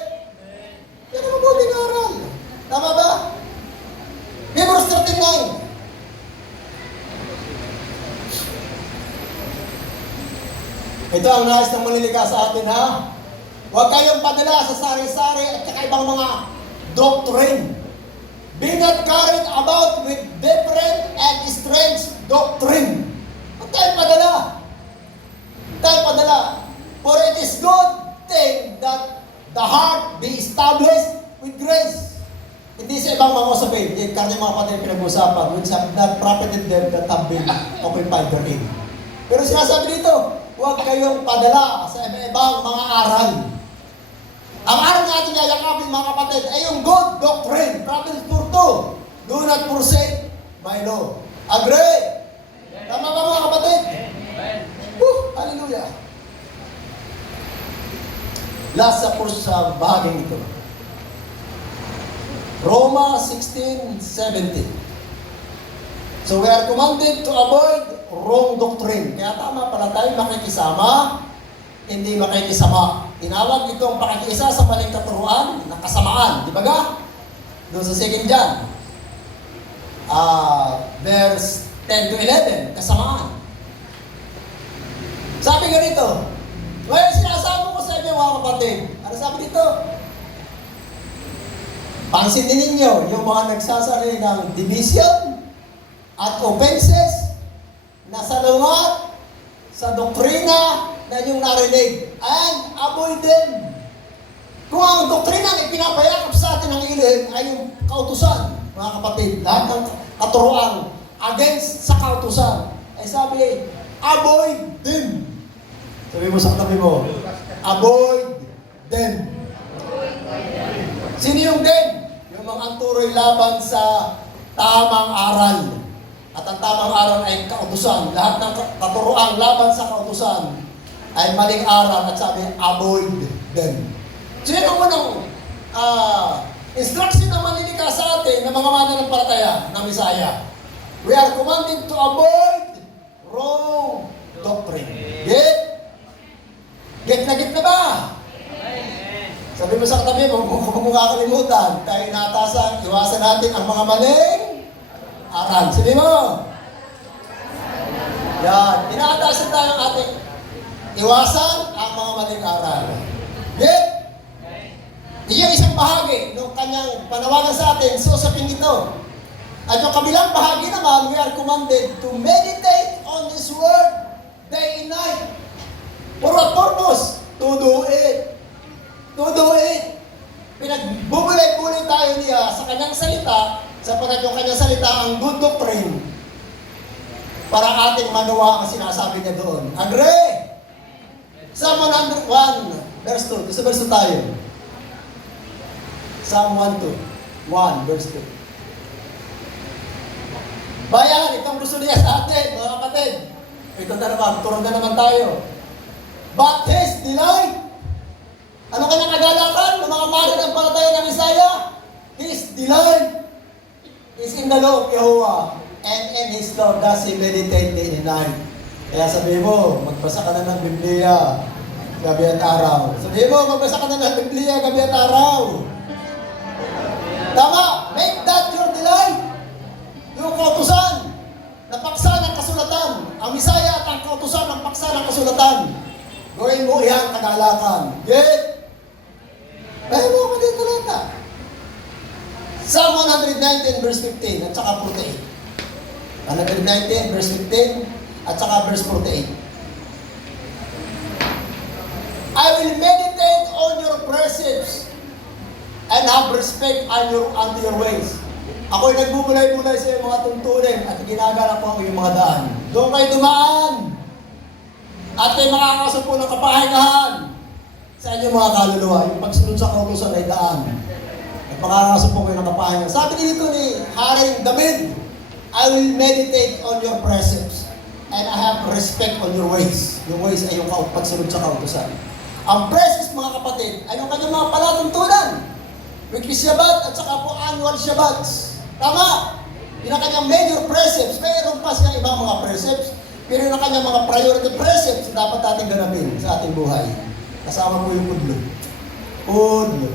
Yan ang mabuting aral. Tama ba? Hebrews 13:9. Ito ang nais ng manlilikha sa atin, ha? Huwag kayong padala sa sari-sari at kakaibang mga doctrine. Be not carried about with different and strange doctrine. Huwag tayong padala. Huwag tayong padala. For it is good thing that the heart be established with grace. Hindi sa ibang mga usapin, yung karne mga patay pinag-usapan, which have not profited them that have been occupied therein. Pero sinasabi dito, huwag kayong padala sa ibang mga aral. Ang aral natin yayakapin mga kapatid ay yung good doctrine. Proverbs 4:2. Do not forsake my law. Agree? Tama ba mga kapatid? Hallelujah. Last sa bahaging ito. Roma 16:17. So we are commanded to avoid wrong doctrine. Kaya tama pala tayo makikisama, hindi makikisama. Tinawag itong pakikiisa sa maling katuruan na kasamaan. Di ba ga? Doon sa 2 John. Verse 10 to 11, kasamaan. Sabi ganito, ngayon sinasabi ko sa inyo mga kapatid, ano sabi dito? Pansinin ninyo yung mga nagsasari ng division at offenses na salungat sa doktrina na yung narinig and avoid them. Kung ang doktrina na ipinapayakap sa atin ng ilim ay yung kautusan, mga kapatid, lahat ng katuruan against sa kautusan, ay sabi, avoid them. Sabi mo sa katabi mo, avoid them. Sino yung them? Yung mga turoy laban sa tamang aral. At ang tamang aral ay kautusan. Lahat ng katuroang laban sa kautusan ay maling aral at sabi, avoid them. So yun ang unang instruction na manlilikha sa atin ng mga mananampalataya ng Misaya. We are commanded to avoid wrong doctrine. Get na ba? Sabi mo sa katabi mo, kung makakalimutan, tayo inatasan, iwasan natin ang mga maling aral. Sabi mo? Yan. Inaatasan tayo ang ating iwasan ang mga maling aral. Get? Yung isang bahagi ng kanyang panawagan sa atin, susapin ito. At yung kabilang bahagi naman, we are commanded to meditate on this word day and night. For what purpose? To do it. To do it. Pinagbubulay-bulay tayo niya sa kanyang salita, sapagkat yung kanyang salita ang good doctrine para ating magawa ang sinasabi niya doon. Agree? Psalm 101, verse 2. Sa verse 2 tayo. Psalm 1 verse 2. Bayan, itong gusto niya sa atin, mga kapatid. Ito na naman, turun na naman tayo. But His delight. Ano kanyang kagalakan ng mga mananampalataya ng Misaya? His delight is in the law of Jehovah, and in His law does He meditate day and night. Kaya sabi mo, magbasa ka na ng Biblia gabi at araw. Sabi mo, magbasa ka na ng Biblia gabi at araw. Tama, make that your delight. Yung kautusan, na paksa ng kasulatan. Ang Misaya at ang kautusan ng paksa ng kasulatan. Gawin mo iyang kagalakan. Get? Kaya mo ka dito talata. Psalm 119 verse 15 at saka 48. 119 verse 15 at saka verse 48. I will meditate on your precepts and have respect unto your ways. Ako'y nagbubulay-bulay sa iyong mga tuntunin at ginagala ko ang iyong mga daan. Doon kayo dumaan at kayo makakasumpo ng kapahingahan sa inyong mga kaluluwa. Yung pagsunod sa kautusan ay daan. At makakasupo kayo ng kapahinga. Sabi dito ni Haring David, I will meditate on your precepts and I have respect on your ways. Yung ways ay yung pagsunod sa kautusan. Ang precepts, mga kapatid, ay yung kanyang mga palatuntunan. Weekly Shabbat at saka po annual Shabbats. Tama! Yung kanyang major precepts, mayroon pa siya ibang mga precepts, pero yung kanyang mga priority precepts dapat natin ganapin sa ating buhay. Kasama mo yung kudlo. Kudlo.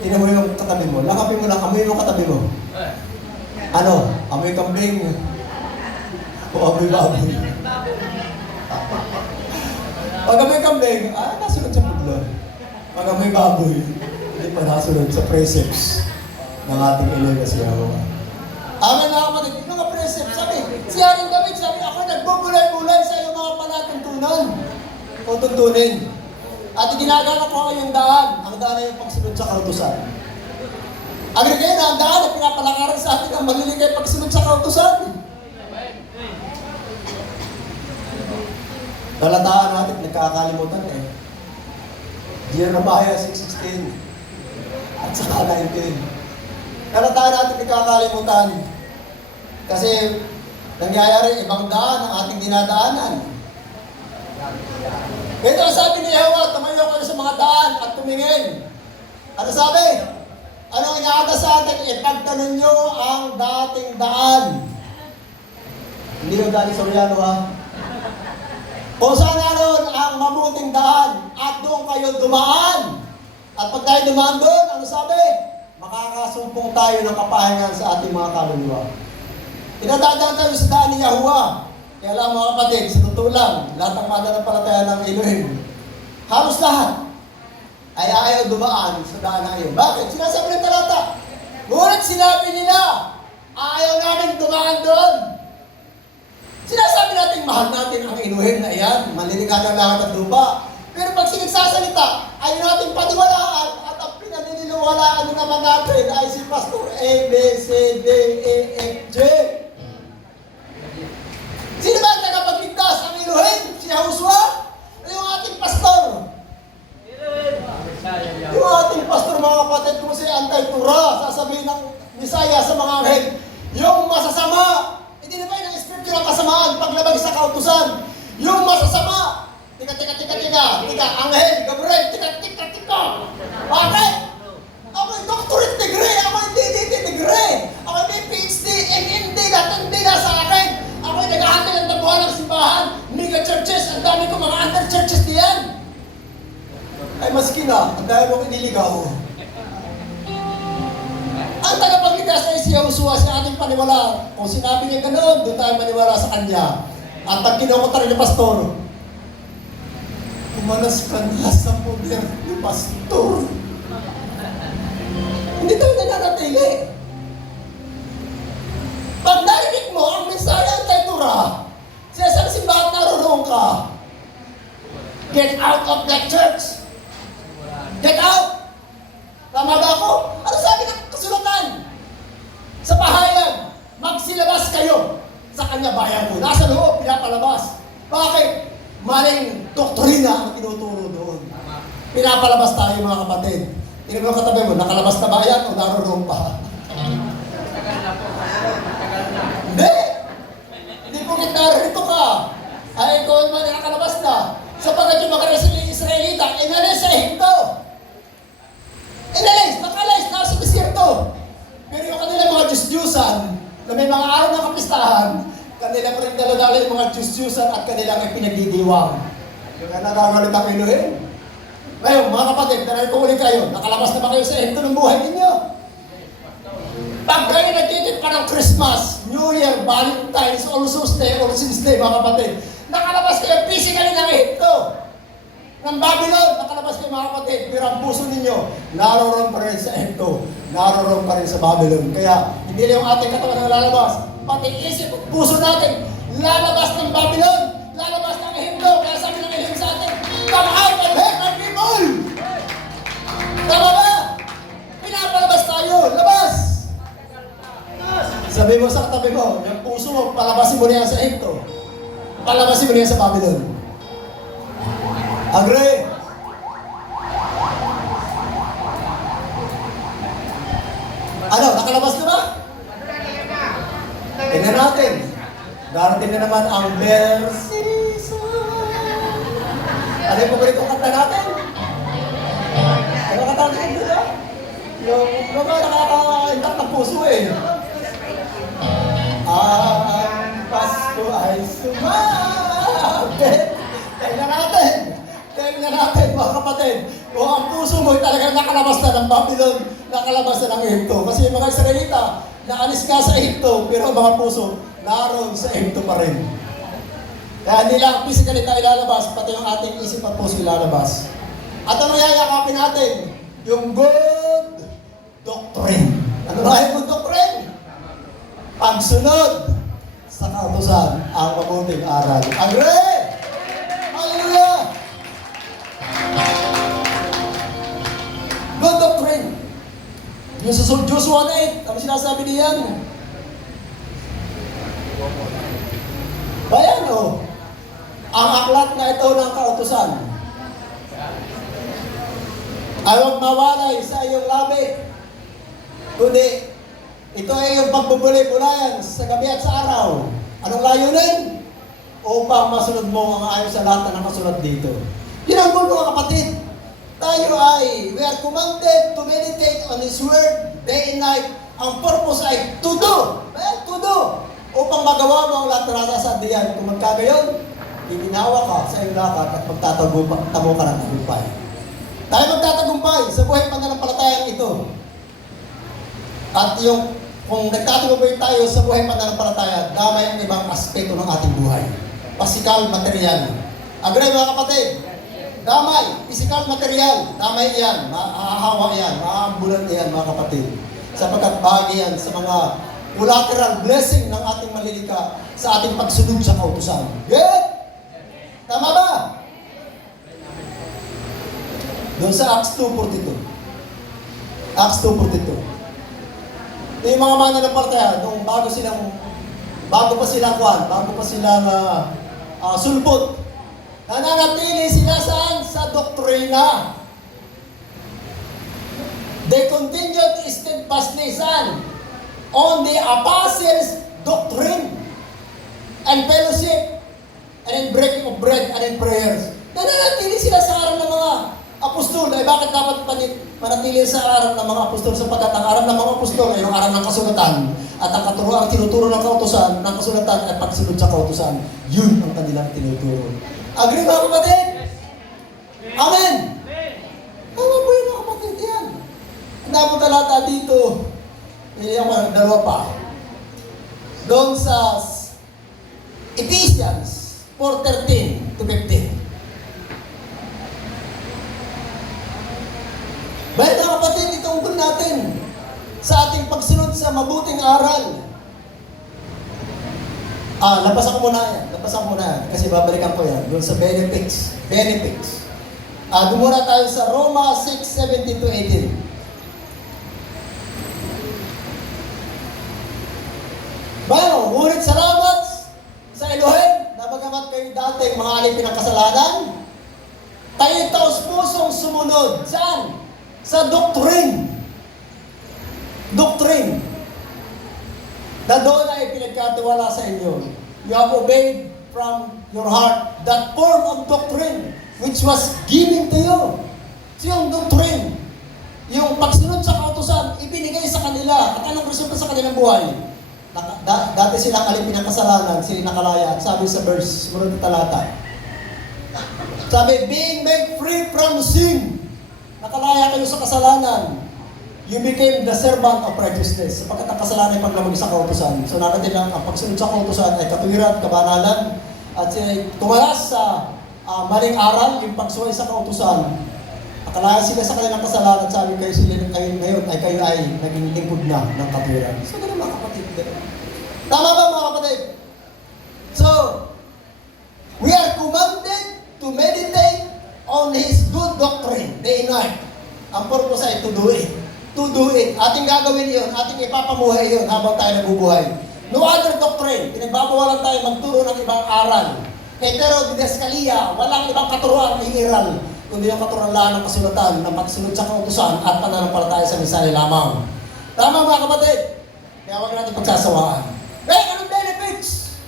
Tingnan mo yung katabi mo. Lakapin mo lang, amoy yung katabi mo. Ano? Amoy kambing. O amoy baboy. Pag amoy kambing, nasunod sa kudlo. Pag amoy baboy, hindi pa nasunod sa precepts ng ating Eloy si Yahweh. Amen na kapatid, yung mga precepts, sabi, si Haring David, sabi, ako nagbubulay-bulay sa iyong mga palatuntunan o tuntunin. At ginagana ko kayong daan, ang daan ay yung pagsunod sa kautusan. Ang rigay na, ang daan ay pinapalakaran sa atin ang maliligay pagsunod sa kautusan. Dalataan natin, nagkakalimutan eh. Jeremiah 6:16 at saka 19. Dalataan natin, nagkakalimutan. Kasi nangyayari ibang daan ang ating dinadaanan. Ito ang sabi ni Yahweh, tumayo kayo sa mga daan at tumingin. Ano sabi? Anong inaada sa atin? Ipagtanong nyo ang dating daan. Hindi yung Dani Soriano ha. Kung saan naroon ang mabuting daan at doon kayo dumaan. At pag tayo dumaan doon, ano sabi? Makakasumpong tayo ng kapahingan sa ating mga kaluluwa. Pinadadaan tayo sa daan ni Yahweh. Kaya lang mga kapatid, sa totoo lang, lahat ng mananampalataya ng Elohim, halos lahat, ay ayaw dumaan sa daan na iyon. Bakit? Sinasabi ng talata. Ngunit sinabi nila, ayaw namin dumaan doon. Sinasabi natin, mahal natin ang Elohim na iyan, malilikha ng langit at lupa. Pero pag sinagsasalita, ayaw natin patiwalaan at ang pinaniniwalaan naman natin ay si Pastor A, B, C, D, E, F, J. Sino ba ang tagapagligtas? Ang Elohim? Si Yahushua? O yung ating pastor? Yung ating pastor, mga kapatid, kung si Antay-Tura, sasabihin ng Misaya sa mga anghel, yung masasama, hindi na ba yung espiritu ng kasamaan, paglabag sa kautusan, yung masasama, tika, anghel, Gabriel, tika. Bakit? Ako yung doctorate degree, ako yung DDT degree, ako may PhD, MND, hindi na sa akin. Ako yung nag-ahatid ng tabuhan ng simbahan, mega churches, ang dami ko mga under churches diyan. Ay maski na, ang dami mong iniligaw. Ang tagapagligtas ay si Yahushua sa ating paniwala. Kung sinabi niya ganoon, doon tayo maniwala sa kanya. At pag kinukutar ni Pastor, kumalas ka na sa poder ni Pastor. Hindi tayo nananatili. Pag narinig mo ang mensaheng Antay-Tura, sa isang simbahan naroon ka, get out of that church. Get out! Tama ba ako? Ano sabi ng kasulatan? Sa pahayag, magsilabas kayo sa kanya bayan ko. Nasa loob, pinapalabas. Bakit? Maling doktrina ang tinuturo doon. Pinapalabas tayo mga kapatid. Tingnan mo katabi mo, nakalabas na ba yan o naroon pa? Hindi! Hindi po narito ka. Ay, ikaw man nakalabas na. Sapagat yung mga Israelita, inalis sa Ehipto. Inalis, nakalis, nasa desierto. Pero yung kanilang mga Diyos-Diyusan, na may mga araw ng kapistahan, kanila pa rin daladala yung mga Diyos-Diyusan at kanilang ipinagdidiwang. Kaya nagagalit ang Elohim. Ngayon, mga kapatid, pero kung ulit kayo, nakalabas na ba kayo sa Ehipto ng buhay ninyo? Pag kayo nagtitit pa ng Christmas, New Year, Valentine's, All Souls Day, All Saints Day, mga kapatid, nakalabas kayo physically ng Ehipto. Ng Babylon, nakalabas kayo mga kapatid, pero ang puso ninyo, naroon pa rin sa Ehipto, naroon pa rin sa Babylon. Kaya, hindi lang yung ating katawan na lalabas, pati isip at puso natin, lalabas ng Babylon, lalabas ng Ehipto. Kaya sabi ng Elohim sa atin, come out and help my people! Tama ba? Pinapalabas tayo, labas! Sabi mo sa katabi mo, yung puso mo, palabasin mo niya sa Ehipto. Palabasin mo niya sa Babylon. Agree? Darating na naman ang bells. Ano yung paborito kanta natin? Ano kanta natin dito? Yung mga nakaka-intak ng puso eh. Ang Pasko ay sumabit. Tingnan natin mga kapatid. Kung ang puso mo ay talagang nakalabas na ng Babylon, nakalabas na ng Ehipto. Kasi yung mga Israelita, naalis nga sa Ehipto, pero ang mga puso, naroon sa Ehipto pa rin. Kaya hindi lang physically tayo ilalabas, pati yung ating isip at puso ilalabas. At ang yayakapin natin, yung good doctrine. Ano ba yung good doctrine? Pagsunod sa kautusan ang mabuting aral. Agree? Hallelujah! Good doctrine. Yung sa Joshua 8, ano sinasabi niyan? Bayan o, ang aklat na ito ng kautusan ay huwag mawalay sa iyong labi, kundi ito ay yung pagbubuli-bulayan sa gabi at sa araw. Anong layunin? Upang masunod mo ang ayon sa lahat na nakasunod dito. Yun ang goal mga kapatid. Tayo ay, we are commanded to meditate on His Word day and night. Ang purpose ay to do. To do. Upang magawa mo ang lahat na nasa diyan. Kung magkagayon, ibinawa ka sa iyong lakad at magtatago ka ng tagumpay. Tayo magtatagumpay sa buhay pananampalatayang ito. At yung, kung nagtatagumpay tayo sa buhay pananampalataya, damay ang ibang aspeto ng ating buhay. Physical, material. Agree mga kapatid? Damay, physical, material. Damay yan, mahahawa yan, mahahambulan yan mga kapatid. Sapagkat bahagi yan sa mga collateral blessing ng ating malilika sa ating pagsunod sa kautusan. Good? Tama ba? Doon sa Acts 2:42. Acts 2:42. Yung mga mananampalataya, nung bago pa silang sulpot, nananatili sila saan? Sa doktrina. They continued steadfastly saan? On the apostles' doctrine and fellowship and in breaking of bread and in prayers. Nananatili sila sa araw ng mga apostol. Ay bakit dapat manatili sa araw ng mga apostol? Sapagkat ang araw ng mga apostol ay yung araw ng kasulatan. At ang tinuturo ng kautusan, ng kasulatan at pagsunod sa kautusan. Yun ang kanilang tinuturo. Agree ba kapatid? Amen! Tama po yun mga kapatid yan. Ang dami talata dito. Hindi ako dalawa pa. Doon sa Ephesians 4:13-15. Bayan mga kapatid, itong goal natin sa ating pagsunod sa mabuting aral. Lapasan ko muna yan. Kasi babalikan ko yan. Doon sa benefits. Dumura tayo sa Roma 6:17-18. Bayan, ngunit salamat sa Elohim na bagamat kayo dating mga alipin ng kasalanan, tayo taos pusong sumunod. Saan? Sa doctrine. Na doon ay pinagkatiwala sa inyo. You have obeyed from your heart that form of doctrine which was given to you. So yung doctrine, yung pagsunod sa kautusan, ibinigay sa kanila. At anong resulta sa kanilang buhay? Dati silang alipin ng kasalanan, sila nakalaya. Sabi sa verse, sumunod na talata. Sabi, being made free from sin. Nakalaya kayo sa kasalanan. You became the servant of righteousness. Sapagkat ang kasalanan ay paglamag sa kautusan. So natin lang, ang pagsunod sa kautusan ay katuwiran, kabanalan, at tumalas sa maling aral, yung pagsuway sa kautusan. Nakalaya sila sa kanilang kasalanan at sabi kayo sila ngayon ay kayo ay naging lingkod na ng katuwiran. So ganun mga kapatid. Tama ba mga kapatid? So, we are commanded to meditate on His good doctrine, day and night. Ang purpose ay to do it. To do it. Ating gagawin yun, ating ipapamuhay yun habang tayo nabubuhay. No other doctrine. Pinagbabawalan tayo magturo ng ibang aral. Heterodidascalia, walang ibang katuruan iiral, kundi yung katuruan lang ng kasulatan, ng pagsunod sa kautusan at pananampalataya sa mensahe lamang. Tama mga kapatid? Kaya huwag natin pagsasawaan. Anong benefits?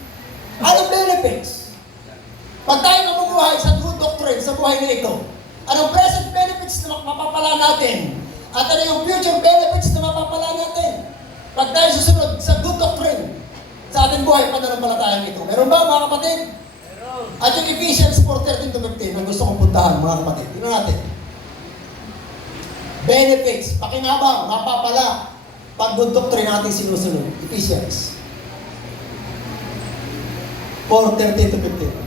buhay na ito. Anong present benefits na mapapala natin? At ano yung future benefits na mapapala natin? Pag tayo susunod sa good doctrine sa ating buhay, pananampalatayang ito. Meron ba mga kapatid? Meron. At yung Ephesians 4:13-15 ang gusto kong puntahan mga kapatid. Tingnan natin. Benefits, pakinabang, mapapala, pag good doctrine natin sinusunod. Ephesians 4:13-15.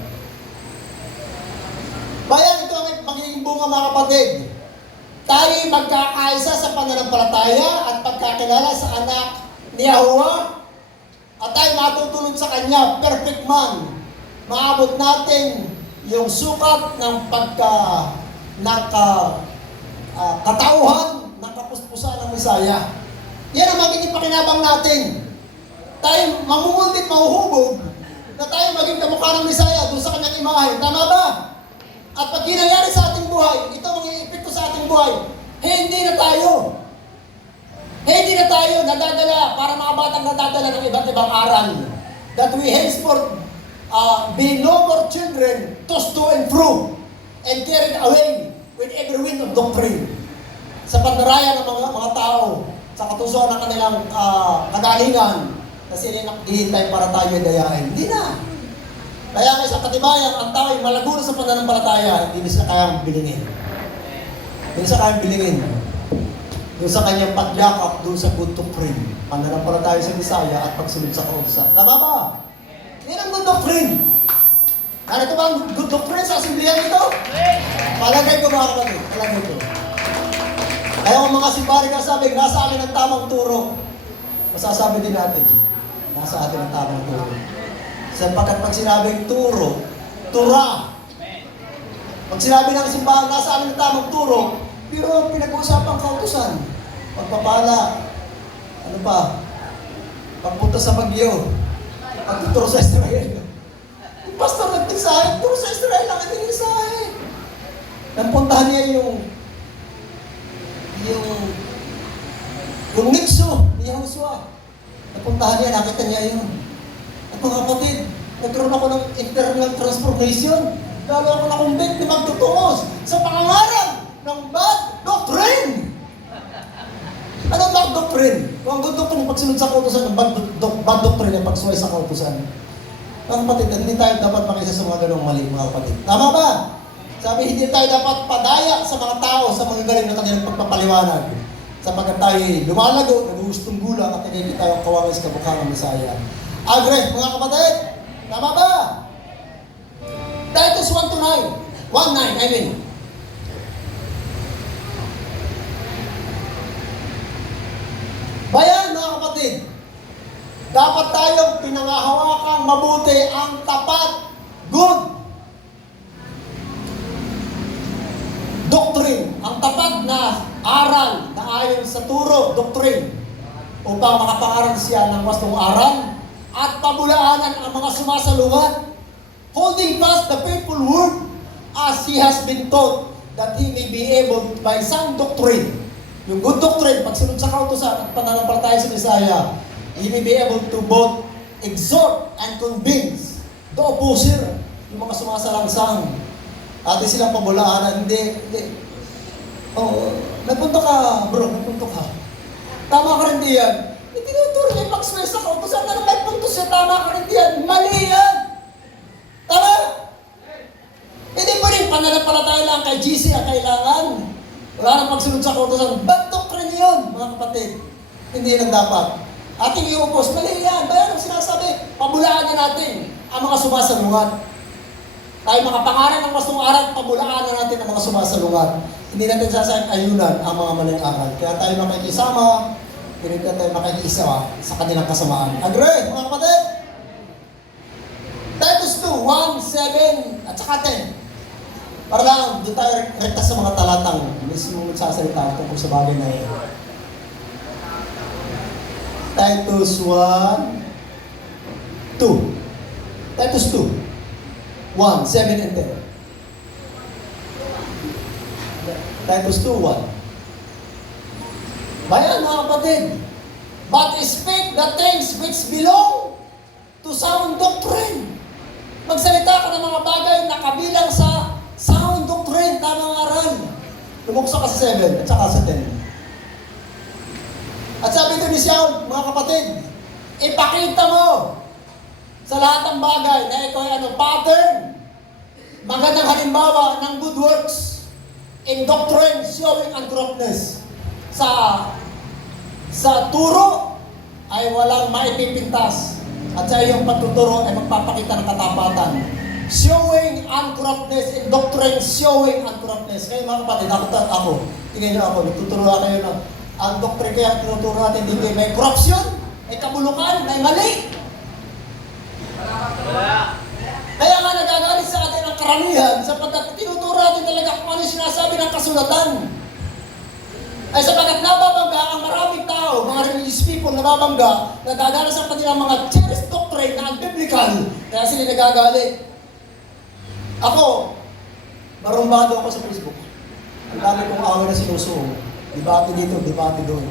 Bayan, ito ang magiging bunga mga kapatid. Tayo magkakaisa sa pananampalataya at pagkakilala sa anak ni Yahuwah at tayo matutulog sa Kanya, perfect man. Maabot natin yung sukat ng katauhan ng kapuspusan ng Misaya. Yan ang magiging pakinabang natin. Tayo mamumultit, mahuhubog na tayo maging kamukha ng Misaya doon sa Kanyang imahe. Tama ba? At pag ginayari sa ating buhay, ito ang epekto sa ating buhay, hindi na tayo nadadala, para mga batang nadadala ng iba't ibang aral. That we henceforth be no more children, tossed to and fro, and carried away with every wind of doctrine. Sa pandaraya ng mga tao, sa katusuan ng kanilang kagalingan, na sila naghihintay para tayo dayain. Hindi na. Kaya nga sa katibayan, ang tao ay malago na sa pananampalataya, hindi siya kayang bilingin. Hindi siya kayang bilingin. Doon sa kanyang pagyakap, doon sa good doctrine. Pananampalataya sa Bisaya at pagsunod sa kautusan. Tama ba? Yan ang good doctrine. Ano ba ang good doctrine sa asimblihan nito? Palagay ko mga kapatid, palagay ko. Kaya ang mga simbari ka sabi, nasa akin ang tamang turo. Masasabi din natin, nasa atin ang tamang turo. Sapagkat pag sinabing turo, tura. Pag sinabi ng simbahan, nasa amin ang tamang turo, pero pinag-uusapang kautusan. Pagpapala, ano pa, pagpunta sa Bagyo, pagtuturo sa Israel. Yung pastor nagtisahe, turo sa Israel ang ating isahe. Napuntahan niya yung nikso ni Joshua. Napuntahan niya, nakita niya yun. At mga kapatid, nagkaroon ako ng internal transformation. Lalo ako nakumbit na magtutuos sa pangangarap ng bad doctrine. Ano bad doctrine? Kung ang good doctrine, pagsunod sa kautusan, ang bad doctrine ay pagsuway sa kautusan. Mga kapatid, hindi tayo dapat makisa sa mga ganong mali, mga kapatid. Tama ba? Sabi, hindi tayo dapat padaya sa mga tao sa mga galing na kanilang pagpapaliwanag. Sapagkat tayo lumalago, nagugustong gulang at hindi tayo kawangis kabukha ng Misaya. Agre, mga kapatid, tama ba? Titus 1:9. 1:9, I mean. Bayan, mga kapatid, dapat tayong pinangahawakang mabuti ang tapat, good doctrine, ang tapat na aral na ayon sa turo, doctrine, upang makapangaral siya ng wastong aral at pabulaanan ang mga sumasalungat, holding fast the faithful word as he has been taught, that he may be able by sound doctrine, yung good doctrine, pagsunod sa kautusan at pananampalataya sa Bisaya, he may be able to both exhort and convince the opposer, yung mga sumasalangsang, atin silang pabulaanan. Hindi. Oh, may punto ka, bro, may punto ka. Tama ka rin diyan. Tinuturo niya yung pagsuway sa kautusan. Ano may punto siya? Tama ka rin diyan. Mali yan. Tama? Hindi pa rin pananampalataya lang kay GC ang kailangan. Wala nang pagsunod sa kautusan. Bad doctrine yun, mga kapatid. Hindi lang dapat. Ating iupos, mali yan. Bayan ang sinasabi, pabulaan na natin ang mga sumasalungat. Tayo makapangaral ng wastong aral, pabulaan na natin ang mga sumasalungat. Hindi natin sasayang ayunan ang mga maling aral. Kaya tayo makikisama, hindi tayo makikisa sa kanilang kasamaan. Agree, mga kapatid? Titus 2:1, 7, at saka 10. Para lang, doon tayo rekta sa mga talatang mismo magsasalita tungkol sa bagay na yun. Titus 1:2. Titus 2:1, 7 and 10. Titus 2:1. Bayan, mga kapatid, but speak the things which belong to sound doctrine. Magsalita ka ng mga bagay na kabilang sa sound doctrine. Bumuksa ka sa 7 at saka sa 10. At sabi ito ni Siyaw, mga kapatid, ipakita mo sa lahat ng bagay na ito ay pattern, magandang halimbawa ng good works in doctrine, showing and corruptness. Sa turo ay walang maipipintas at sa iyong pagtuturo ay magpapakita ng katapatan. Showing uncorruptness in doctrine, showing uncorruptness. Kaya mga kapatid, ako, tingnan nyo ako, nagtuturo kayo na ang doctrine kaya tinuturo natin dito may corruption, may kabulukan, may mali. Kaya nga nagagalit sa atin ang karamihan sapagkat tinuturo natin talaga kung ano sinasabi ng kasulatan. Ay sapagkat nababangga ang maraming tao, mga religious people nababangga, nagagalit sa kanilang mga cherished doctrine na unbiblical, kaya sila nagagalit. Ako, marumbado ako sa Facebook. Ang dami kong away na sinusuong. Debate dito, debate doon.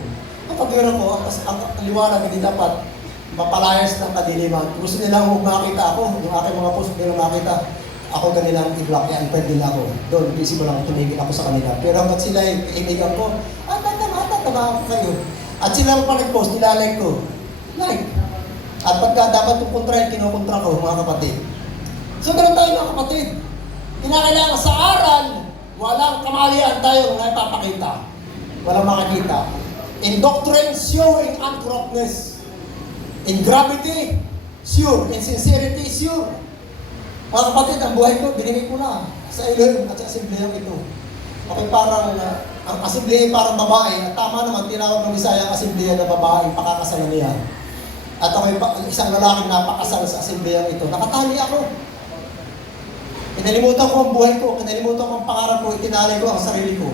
Ang pagkira ko, ang liwanag hindi dapat mapalayas ng kadiliman. Gusto nilang makita ako, yung aking mga post nila makita, ako kanilang i-block, i-unfriend nila ako. Doon, busy mo lang, tumigil ako sa kanila. Pero hanggat sila imigan ko, tama ako kayo. At sila pa nag-post, nilalike ko. Like. At pagka dapat yung kontra, kinukontra ko, mga kapatid. So, ganun tayo mga kapatid. Kinakailangan sa aral, walang kamalian tayo na ipapakita. Walang makikita. In doctrine, showing uncorruptness. In gravity, sure. In sincerity, sure. Mga kapatid, ang buhay ko, binigay ko na sa Elohim at sa asembleyang ito. Okay, parang, ang asemblea parang babae. At tama naman, tinawag ng Bisaya ang asemblea na babae, pakakasalan niya. At okay, isang lalaking napakasal sa asembleyang ito. Nakatali ako. Kinalimutan ko ang buhay ko, kinalimutan ko ang pangarap ko, itinalay ko ang sarili ko.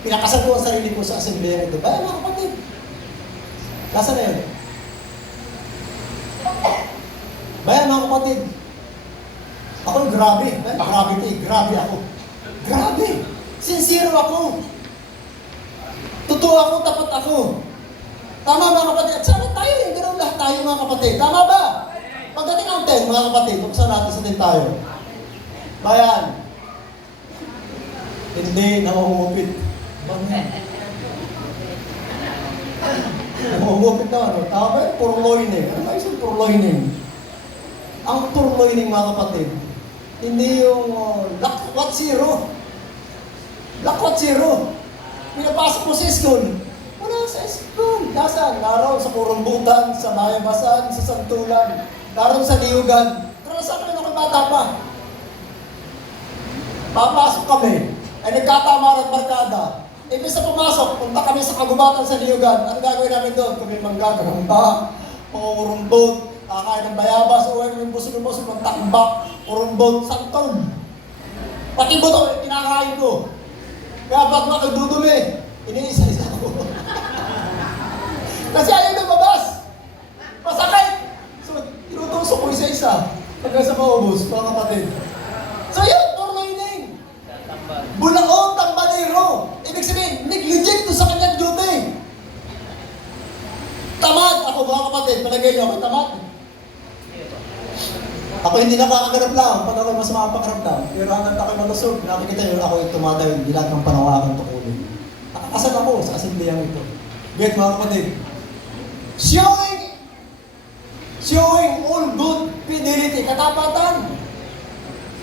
Pinakasal ko ang sarili ko sa asemblea ito. Bayan mga kapatid. Nasaan na yun? Bayan mga kapatid. Ako grabe. Grabe ako. Grabe. Sincere ako. Totoo ako, tapat ako. Tama mga kapatid. At sana tayo rin. Ganoon lahat tayo mga kapatid. Tama ba? Pagdating ang 10 mga kapatid, buksan natin sa 10 tayo. Bayan. Hindi namumupit. Namumupit na ano. Tama ba yun? Purloining. Ano ba isang purloining? Ang purloining mga kapatid, hindi yung lakwat zero. Lakwat zero. Pinapasok mo sa school. Wala sa school. Nasaan? Naroon sa kurumbutan, sa mayabasan, sa santulan. Naroon sa liugan. Pero saan kami nakabata pa? Papasok kami. Ay nagkatama ng barkada. Ibig sa pumasok, punta kami sa kagubatan sa liugan. Ano gagawin namin doon? Kami manggagamba, pangurumbot, kakain ng bayabas, uwi kami busog-busog, magtakbak, urumbot, santol. Pati buto, kinakain ko. Kaya ba't makagdudumi? Iniisa-isa ko. Kasi ayaw lumabas. Masakit. So, tinutusok ko isa-isa. Hanggang sa maubos, mga kapatid. So yun, purloining. Bulaong tambalero. Ibig sabihin, negligent to sa kanyang duty. Tamad. Ako mga kapatid, palagay niyo ako tamad. Ako hindi nakakaganap lang pag ako'y mas makapakiramdam. Pero hanggang ako'y malusog, nakikita niyo ako'y tumatayo, hindi lang ng panawagan tukulin. Nakakasal ako sa asembleyang ito. Get mga kapatid. Showing all good fidelity, katapatan.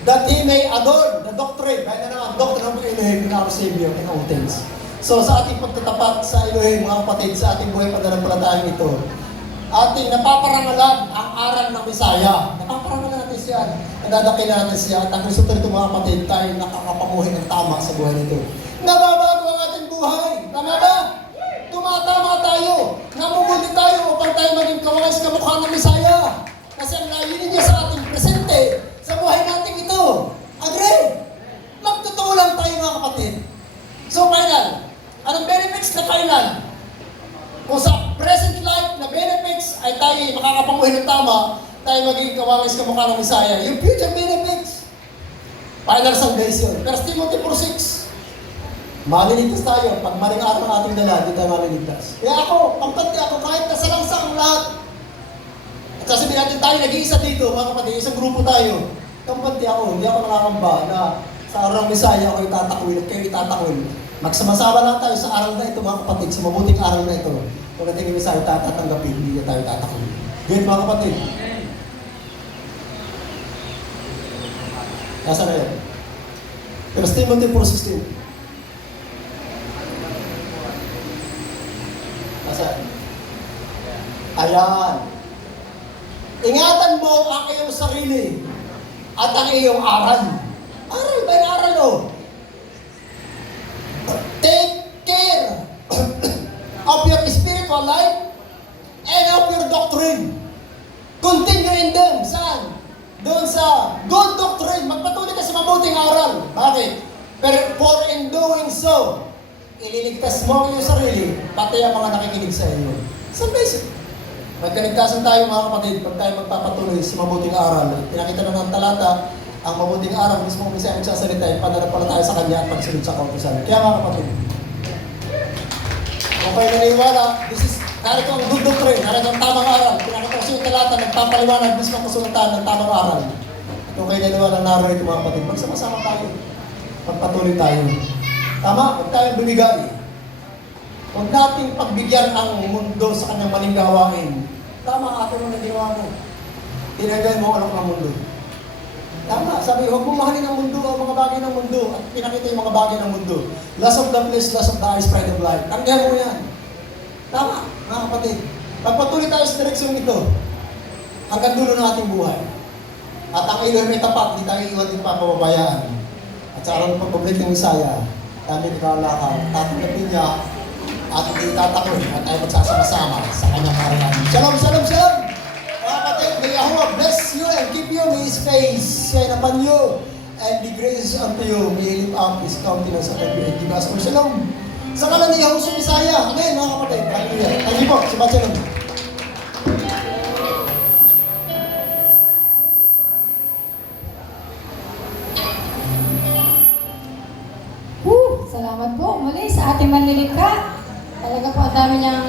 That he may adorn the doctrine. Kaya na naman, doctrine of Elohim in our Savior in all things. So sa ating pagtatapat sa Elohim, mga kapatid, sa ating buhay pananampalatayang ito, ating napaparangalan ang aral ng Bisaya. Napaparangalan natin siya. Nadadakilan natin siya. At ang resulta nito mga kapatid, tayo nakakapamuhin ng tama sa buhay nito. Nababago ang ating buhay. Tama ba? Tumatama tayo. Namumulit tayo upang tayo maging kawakas kamukha ng Bisaya. Kasi ang layunin niya sa ating presente, sa buhay natin ito. Agree? Magtotoo lang tayo mga kapatid. So final, anong benefits na final? Kung sa present life na benefits ay tayo makakapanguhin ng tama, tayo magiging kawangis kamukha ng Bisaya. Yung future benefits, final salvation. 1 Timothy 4:6. Maliligtas tayo. Pag maling araw ng ating dala, hindi tayo maliligtas. Kaya ako, pagpati ako, kahit kasalangsa ang lahat. At sasabihin natin tayo, nag-iisa dito, mga kapatid, isang grupo tayo. Kampati ako, hindi ako nakakamba na sa araw ng Bisaya ako itatakwil at kayo itatakwil. Magsama-sama lang tayo sa aral na ito, mga kapatid, sa mabuting aral na ito. Kung natin yung tayo tatanggapin, hindi niya tayo tatakulin. Good, mga kapatid. Nasa na yun? 1 Timothy 4:16. Nasa? Ayan. Ingatan mo ang iyong sarili at ang iyong aral. Aral ba yung aral o? Take care of your spiritual life and of your doctrine. Continue in them. Saan? Doon sa good doctrine. Magpatuloy ka sa mabuting aral. Bakit? Pero for in doing so, ililigtas mo ang iyong sarili, pati ang mga nakikinig sa iyo. Saan ba ito? Magkaligtasan tayo mga kapatid pag tayo magpapatuloy sa mabuting aral. Pinakita na ng talata, ang mabuting aral, mismo kung isa nagsasalita, ay pananampalataya sa Kanya at pagsunod sa kautusan. Kaya mga kapatid, kung kayo naniniwala, narito ang good doctrine, narito ang tamang aral. Pinakita ko sa yung talata, nagpapaliwanag mismo ang kasulatan ng tamang aral. At kung kayo naniniwala, narito mga kapatid, magsama-sama tayo. Magpatuloy tayo. Tama, huwag tayong bumigay. Huwag nating pagbigyan ang mundo sa kanyang maling gawain. Tama, atin mo na ginawa mo. Tinagay mo ang mundo. Tama, sabi, huwag mong mahalin ang mundo o mga bagay ng mundo at pinakita yung mga bagay ng mundo. Lust of the flesh, lust of the eyes, pride of life. Tanggihan mo yan. Tama, mga kapatid. Pagpatuloy tayo sa direksyon ito, hanggang dulo ng ating buhay. At ang iloy may tapat, di tayo iwan din papababayaan. At sa araw ng pagpabalik ng Isaya, dami naglalakad, tatanggapin niya at hindi tatakot at tayo magsasama-sama sa kanyang harian. Shalom, shalom, shalom! Mga kapatid, may Yahuwah bless you and keep you. May His face shine upon you and be gracious unto you. May He lift up His countenance upon you and give us more shalom. Sa kalan ni Yahuwah Misaya. Amen, mga kapatid. Hallelujah. Thank you po. Shabbat shalom. Salamat po muli sa ating manlilikha. Talaga po ang dami niyang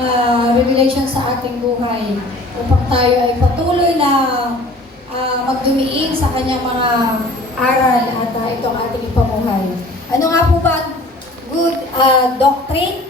revelation sa ating buhay upang tayo ay patuloy na magdumiin sa kanyang mga aral at ito ang ating ipamuhay. Ano nga po ba ang good doctrine?